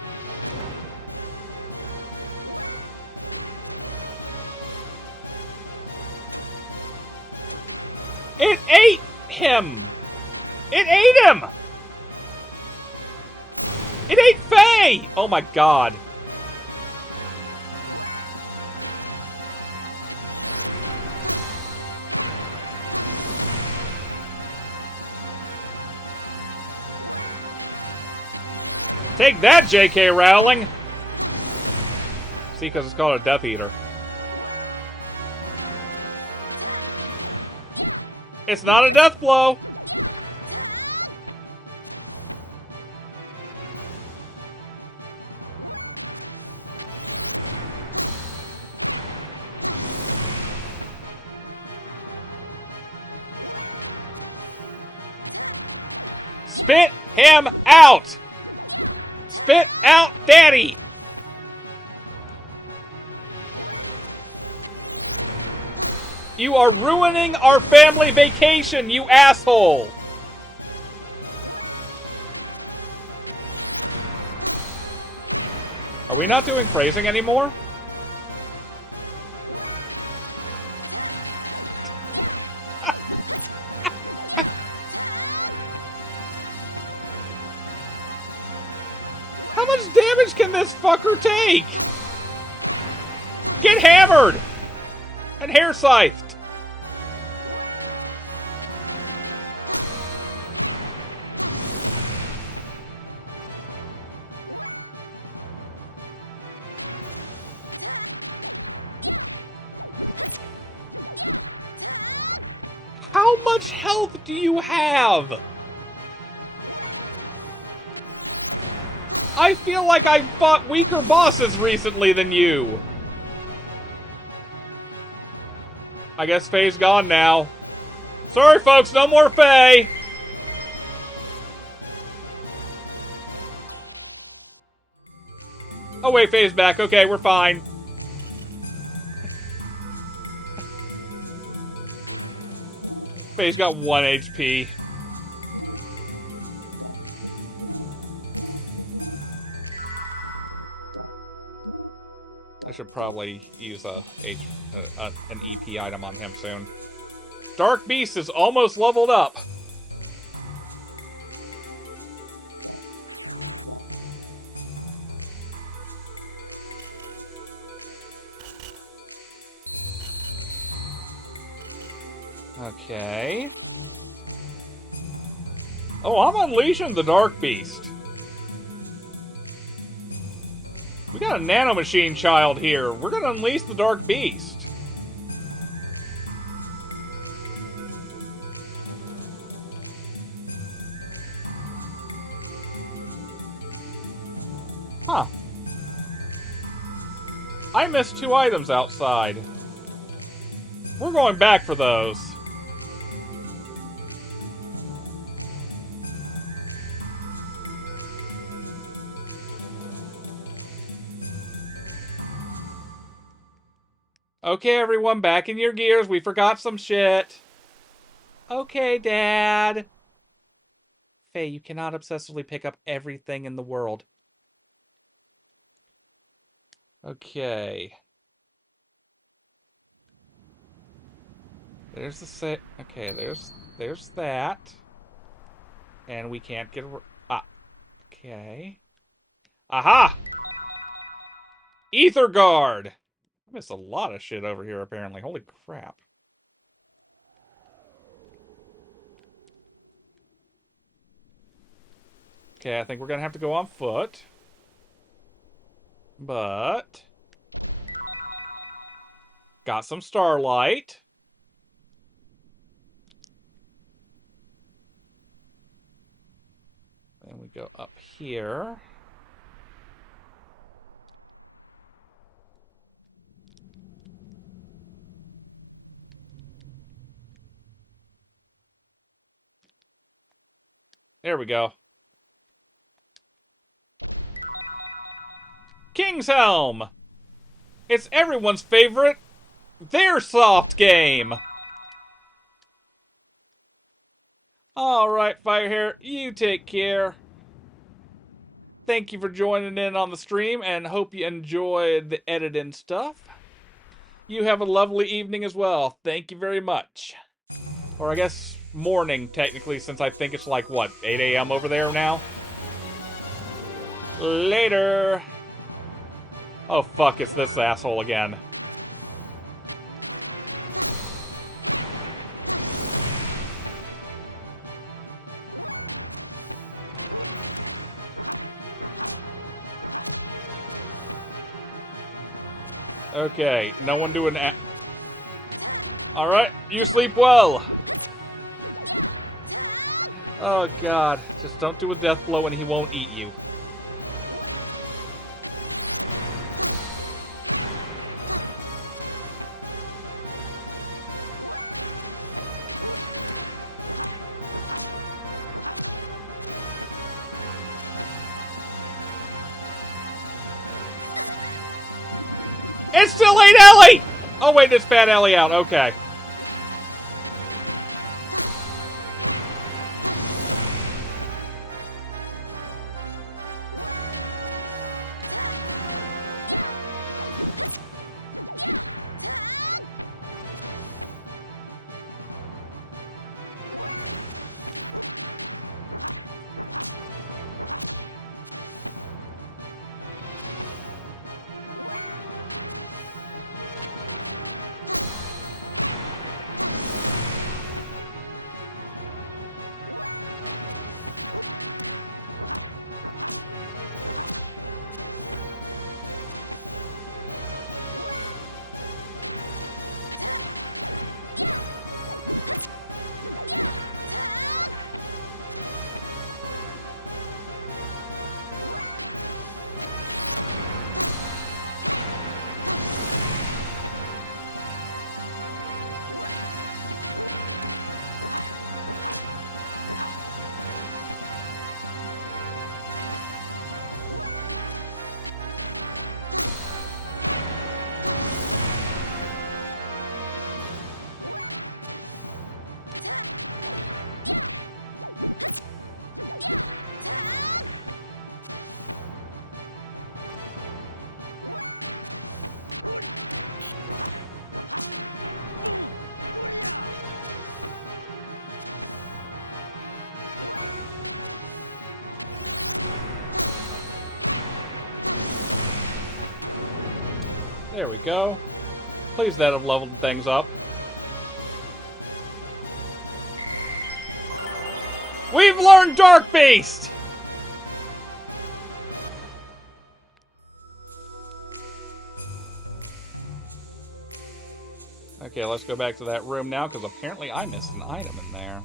It ate him! It ate him! It ate Faye! Oh my god. Take that, J.K. Rowling! See, because it's called a Death Eater. It's not a death blow! Spit him out! Spit out Daddy! You are ruining our family vacation, you asshole! Are we not doing phrasing anymore? How much damage can this fucker take? Get hammered! And hair scythed! How much health do you have? I feel like I've fought weaker bosses recently than you. I guess Faye's gone now. Sorry, folks, no more Faye. Oh, wait, Faye's back. Okay, we're fine. Faye's got 1 HP. I should probably use an EP item on him soon. Dark Beast is almost leveled up. Okay. Oh, I'm unleashing the Dark Beast. We got a nanomachine child here. We're gonna unleash the Dark Beast. I missed 2 items outside. We're going back for those. Okay, everyone, back in your gears. We forgot some shit. Okay, Dad. Faye, you cannot obsessively pick up everything in the world. Okay. There's the okay, there's that. And we can't get okay. Aha! Ether Guard! I missed a lot of shit over here, apparently. Holy crap. Okay, I think we're gonna have to go on foot. But... got some starlight. And we go up here. There we go. King's Helm! It's everyone's favorite Theirsoft game! Alright, Firehair, you take care. Thank you for joining in on the stream, and hope you enjoyed the editing stuff. You have a lovely evening as well. Thank you very much. Or I guess morning, technically, since I think it's like, what, 8 a.m. over there now? Later. Oh, fuck, it's this asshole again. Okay, no one doing that. Alright, you sleep well. Oh god, just don't do a death blow and he won't eat you. It's still ain't Ellie! Oh wait, it's Fat Ellie out, okay. There we go. Please that have leveled things up. We've learned Dark Beast! Okay, let's go back to that room now, because apparently I missed an item in there.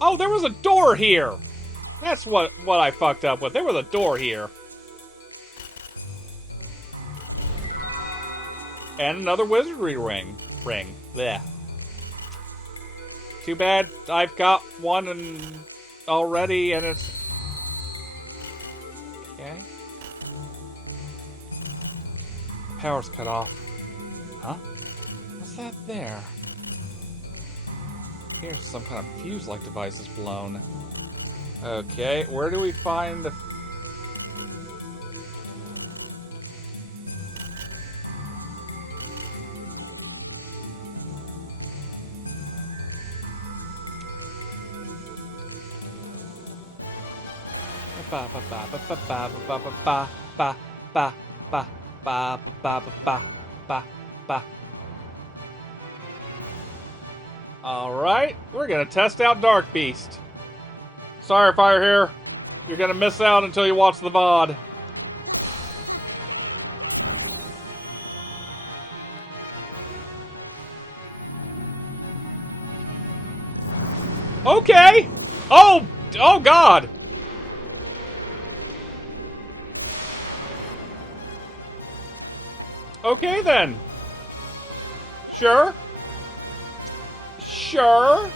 Oh, there was a door here! That's what I fucked up with. There was a door here. And another wizardry ring. Blech. Too bad I've got one already and it's... Okay. Power's cut off. Huh? What's that there? Here's some kind of fuse-like device is blown. Okay, where do we find... Alright, we're gonna test out Dark Beast. Sorry, Fire here. You're gonna miss out until you watch the VOD. Okay! Oh God! Okay then. Sure. Sure.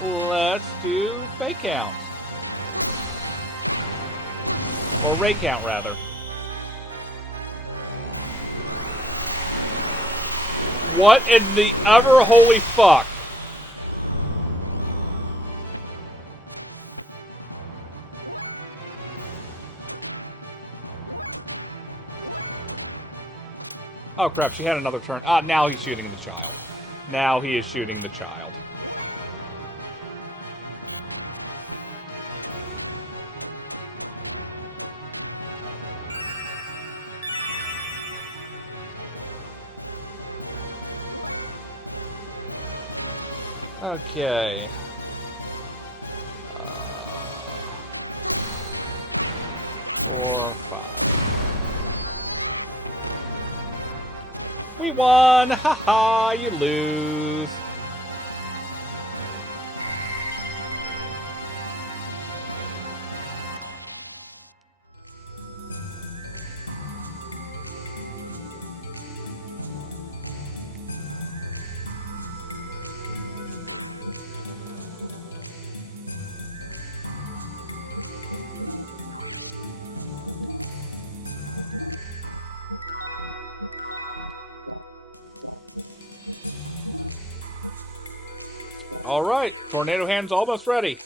Let's do fake count. Or ray count, rather. What in the ever holy fuck? Oh crap, she had another turn. Ah, now he's shooting the child. Now he is shooting the child. Okay. 4, 5. We won! Haha, you lose. All right, Tornado Hand's almost ready.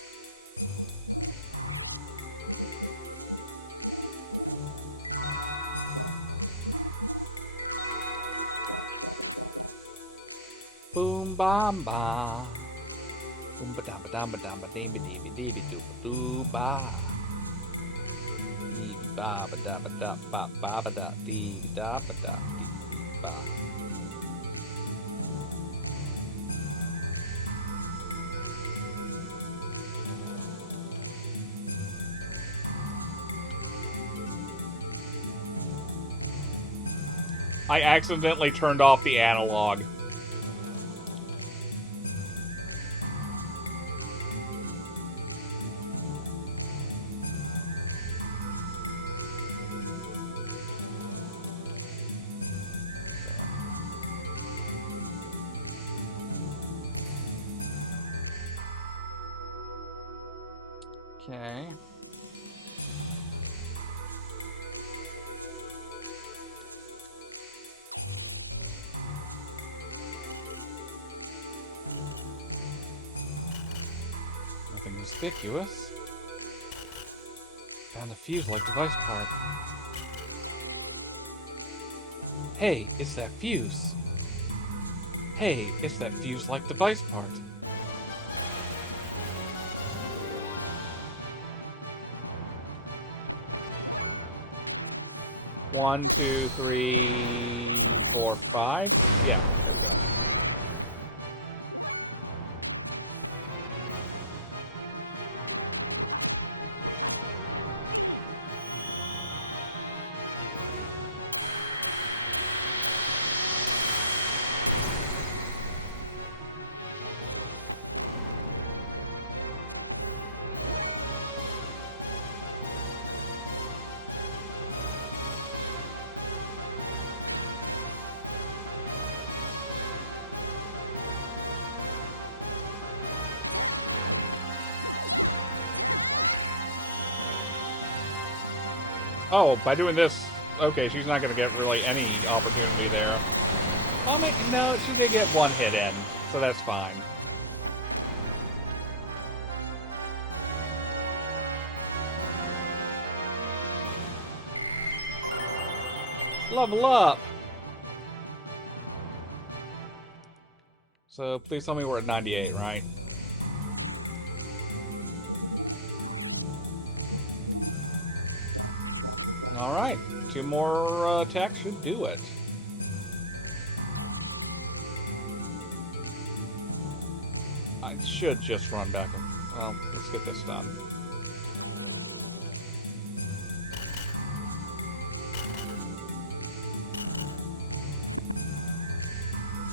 Boom, bam, ba. Boom, ba, dam, ba, dam, ba, dam, ba, dee, ba, dee, ba, dee, ba, doo, doo, ba. Dee, ba, ba, da, ba, da, ba, ba, ba, da, dee, da, ba, da, dee, ba. I accidentally turned off the analog. Okay. Conspicuous. Found the fuse-like device part. Hey, it's that fuse. Hey, it's that fuse-like device part. One, 2, 3, 4, 5. Yeah. Oh, by doing this, okay, she's not gonna get really any opportunity there. Oh, no, she did get one hit in, so that's fine. Level up! So please tell me we're at 98, right? Alright, 2 more attacks should do it. I should just run back. Well, let's get this done.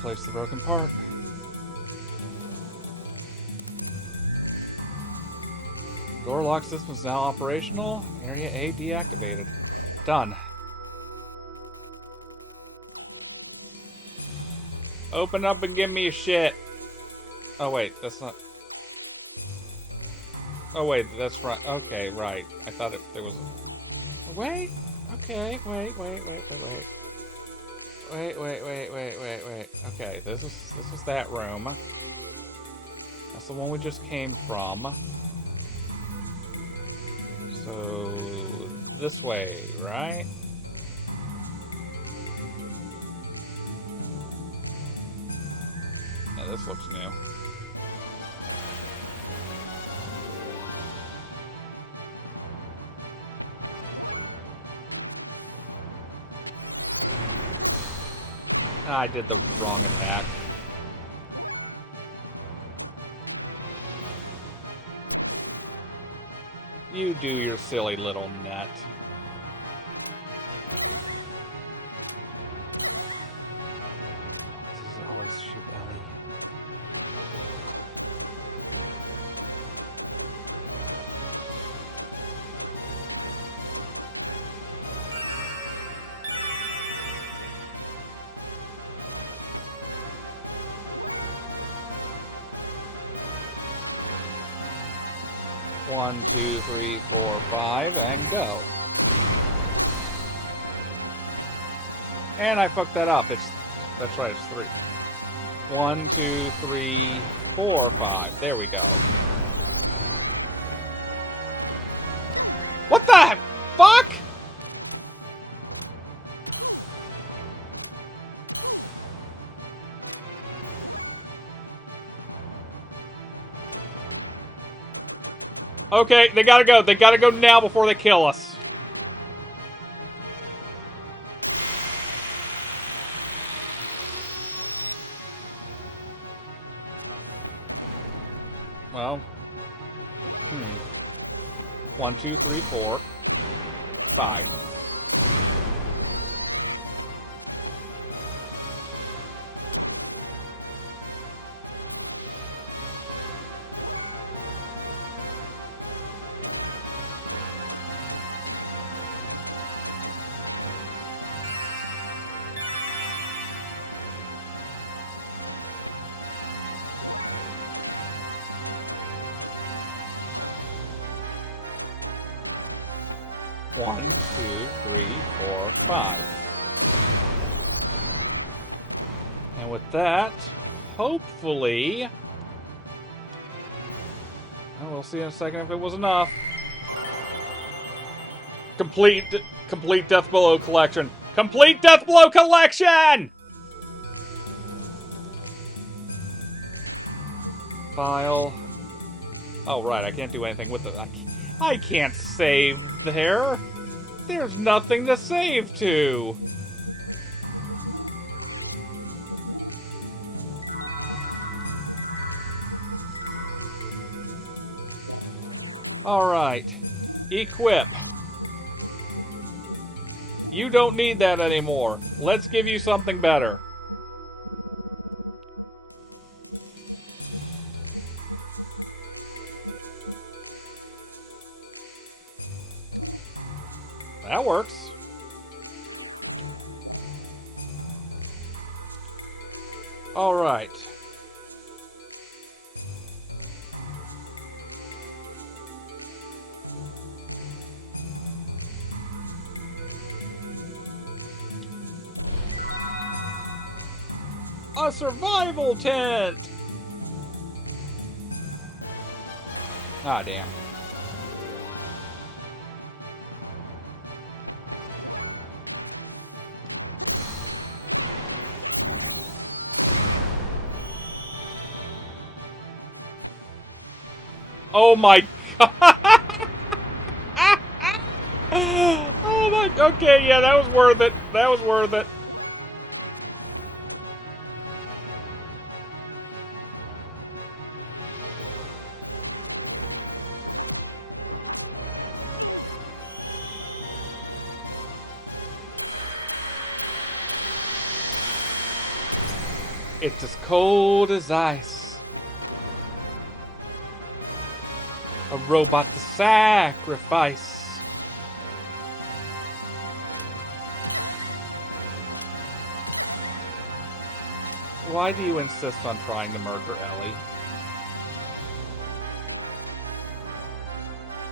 Place the broken part. Door lock system is now operational. Area A deactivated. Done. Open up and give me a shit. Oh wait, that's not... Oh wait, that's right. Okay, right. I thought it was... Wait! Okay, wait. Wait. Okay, this was that room. That's the one we just came from. So... this way, right? Yeah, this looks new. I did look wrong with that. You do your silly little net. One, two, three, four, five, and go. And I fucked that up. That's right, it's 3. 1, 2, 3, 4, 5. There we go. What the fuck? Okay, they gotta go. They gotta go now before they kill us. Well. 1, 2, 3, 4. 5. That, hopefully... Well, we'll see in a second if it was enough. Complete Death Blow collection. Complete Death Blow collection! File. Oh, right, I can't do anything with it. I can't save there. There's nothing to save to. Alright. Equip. You don't need that anymore. Let's give you something better. That works. Alright. a survival tent! Ah, damn. Oh my god! Oh my, okay, yeah, that was worth it. That was worth it. It's as cold as ice. A robot to sacrifice. Why do you insist on trying to murder Ellie?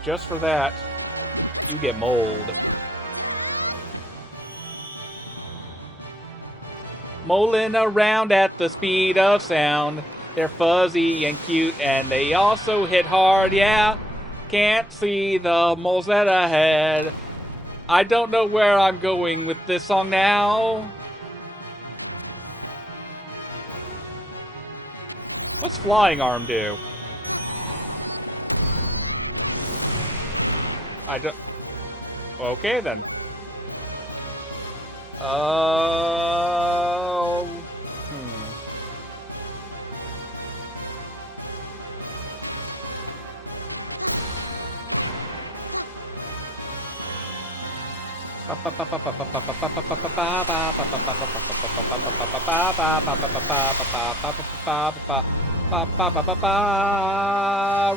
Just for that, you get mold. Molding around at the speed of sound. They're fuzzy and cute, and they also hit hard, yeah. Can't see the moles that ahead. I don't know where I'm going with this song now. What's Flying Arm do? I don't... Okay, then.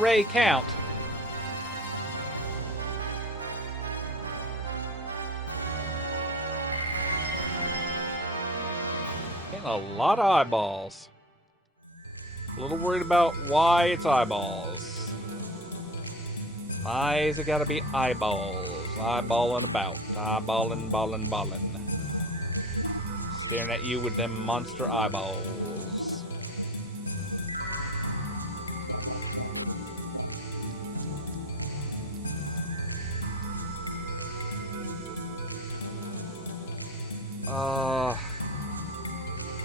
Ray count. Getting a lot of eyeballs. A little worried about why it's eyeballs. Why is it gotta be eyeballs? Eyeballing about. Eyeballing, balling, balling. Staring at you with them monster eyeballs.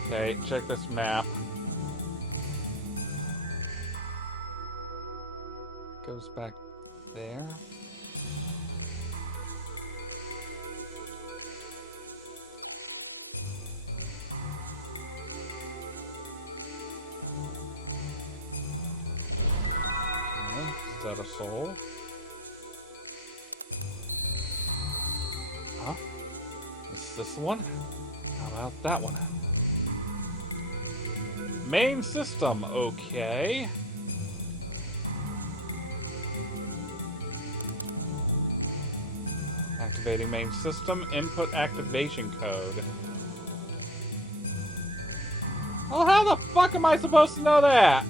Okay, check this map. Goes back there. Is that a soul? Huh? Is this one? How about that one? Main system, okay. Activating main system, input activation code. Oh, how the fuck am I supposed to know that?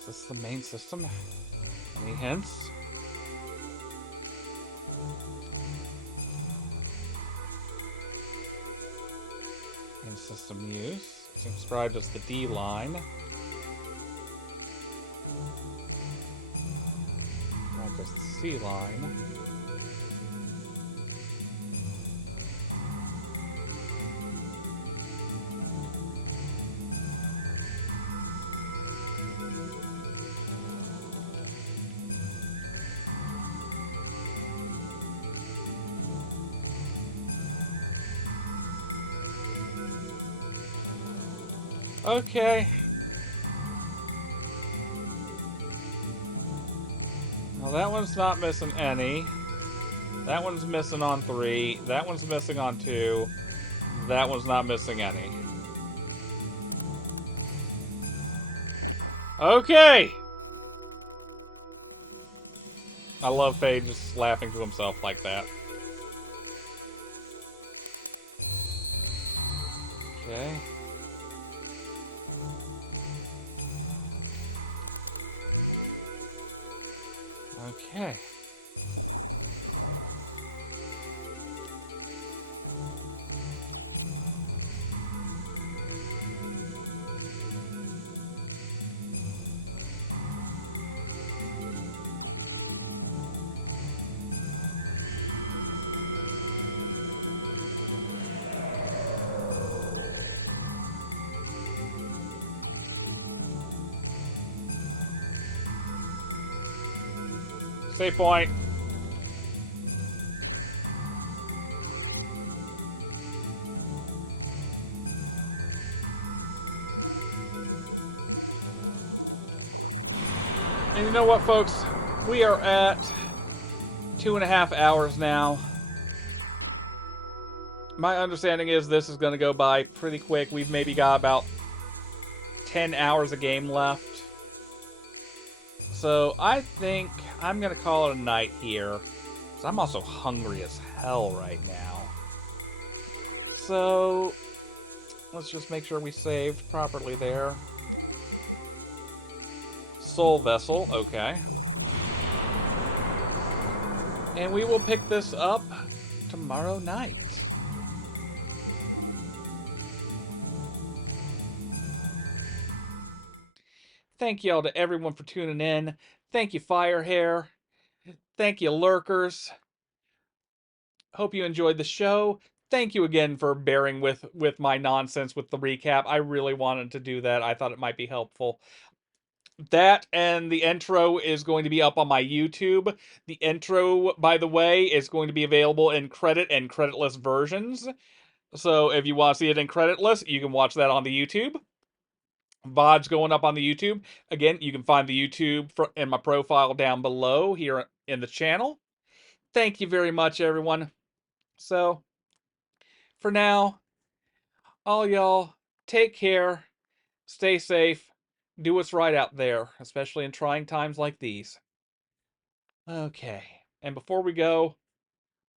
Is this the main system? Any hints? Main system use. Subscribe as the D line. That is the C line. Okay. Well, that one's not missing any. That one's missing on 3. That one's missing on 2. That one's not missing any. Okay. I love Faye just laughing to himself like that. Okay. Okay. Save point. And you know what, folks? We are at 2.5 hours now. My understanding is this is going to go by pretty quick. We've maybe got about 10 hours of game left. So I think I'm going to call it a night here. 'Cause I'm also hungry as hell right now. So let's just make sure we saved properly there. Soul Vessel, okay. And we will pick this up tomorrow night. Thank y'all to everyone for tuning in. Thank you, Firehair. Thank you, Lurkers. Hope you enjoyed the show. Thank you again for bearing with my nonsense with the recap. I really wanted to do that. I thought it might be helpful. That and the intro is going to be up on my YouTube. The intro, by the way, is going to be available in credit and creditless versions. So if you want to see it in creditless, you can watch that on the YouTube. VOD's going up on the YouTube. Again, you can find the YouTube in my profile down below here in the channel. Thank you very much, everyone. So, for now, all y'all, take care, stay safe, do what's right out there, especially in trying times like these. Okay, and before we go,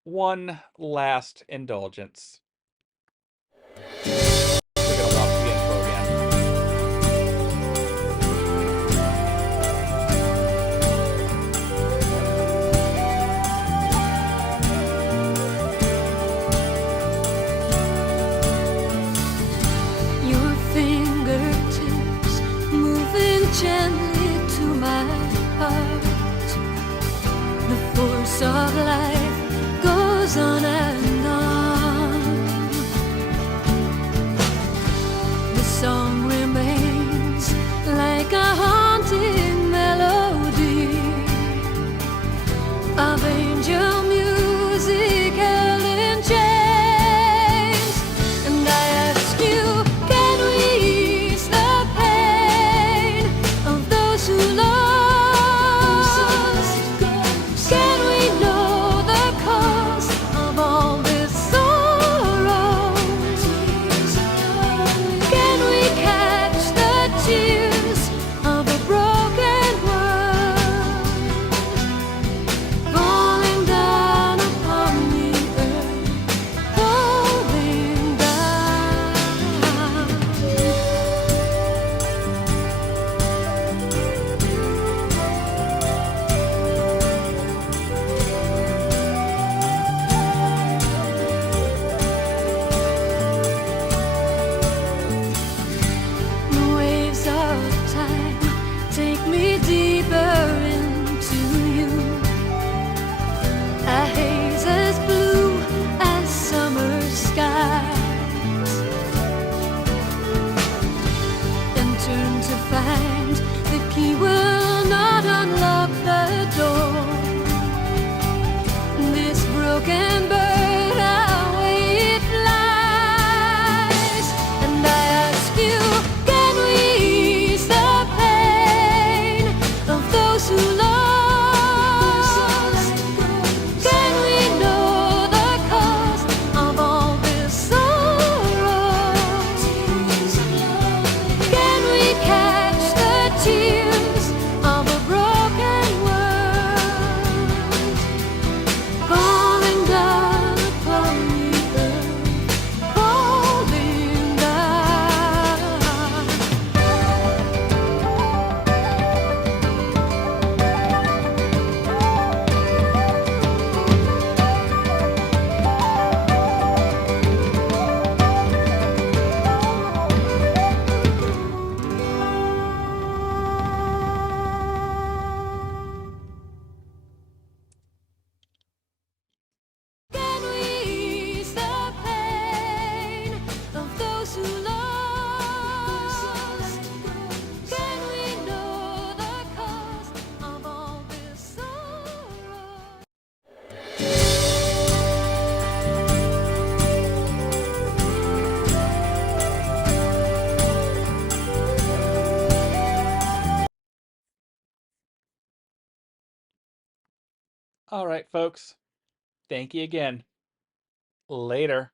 one last indulgence. We're gonna watch the intro again. Your fingertips moving gently to my heart. The force of life goes on and on. The song remains like a haunting melody of angel music held in chains. And I ask you, can we ease the pain of those who lost? Can we know the All right, folks. Thank you again. Later.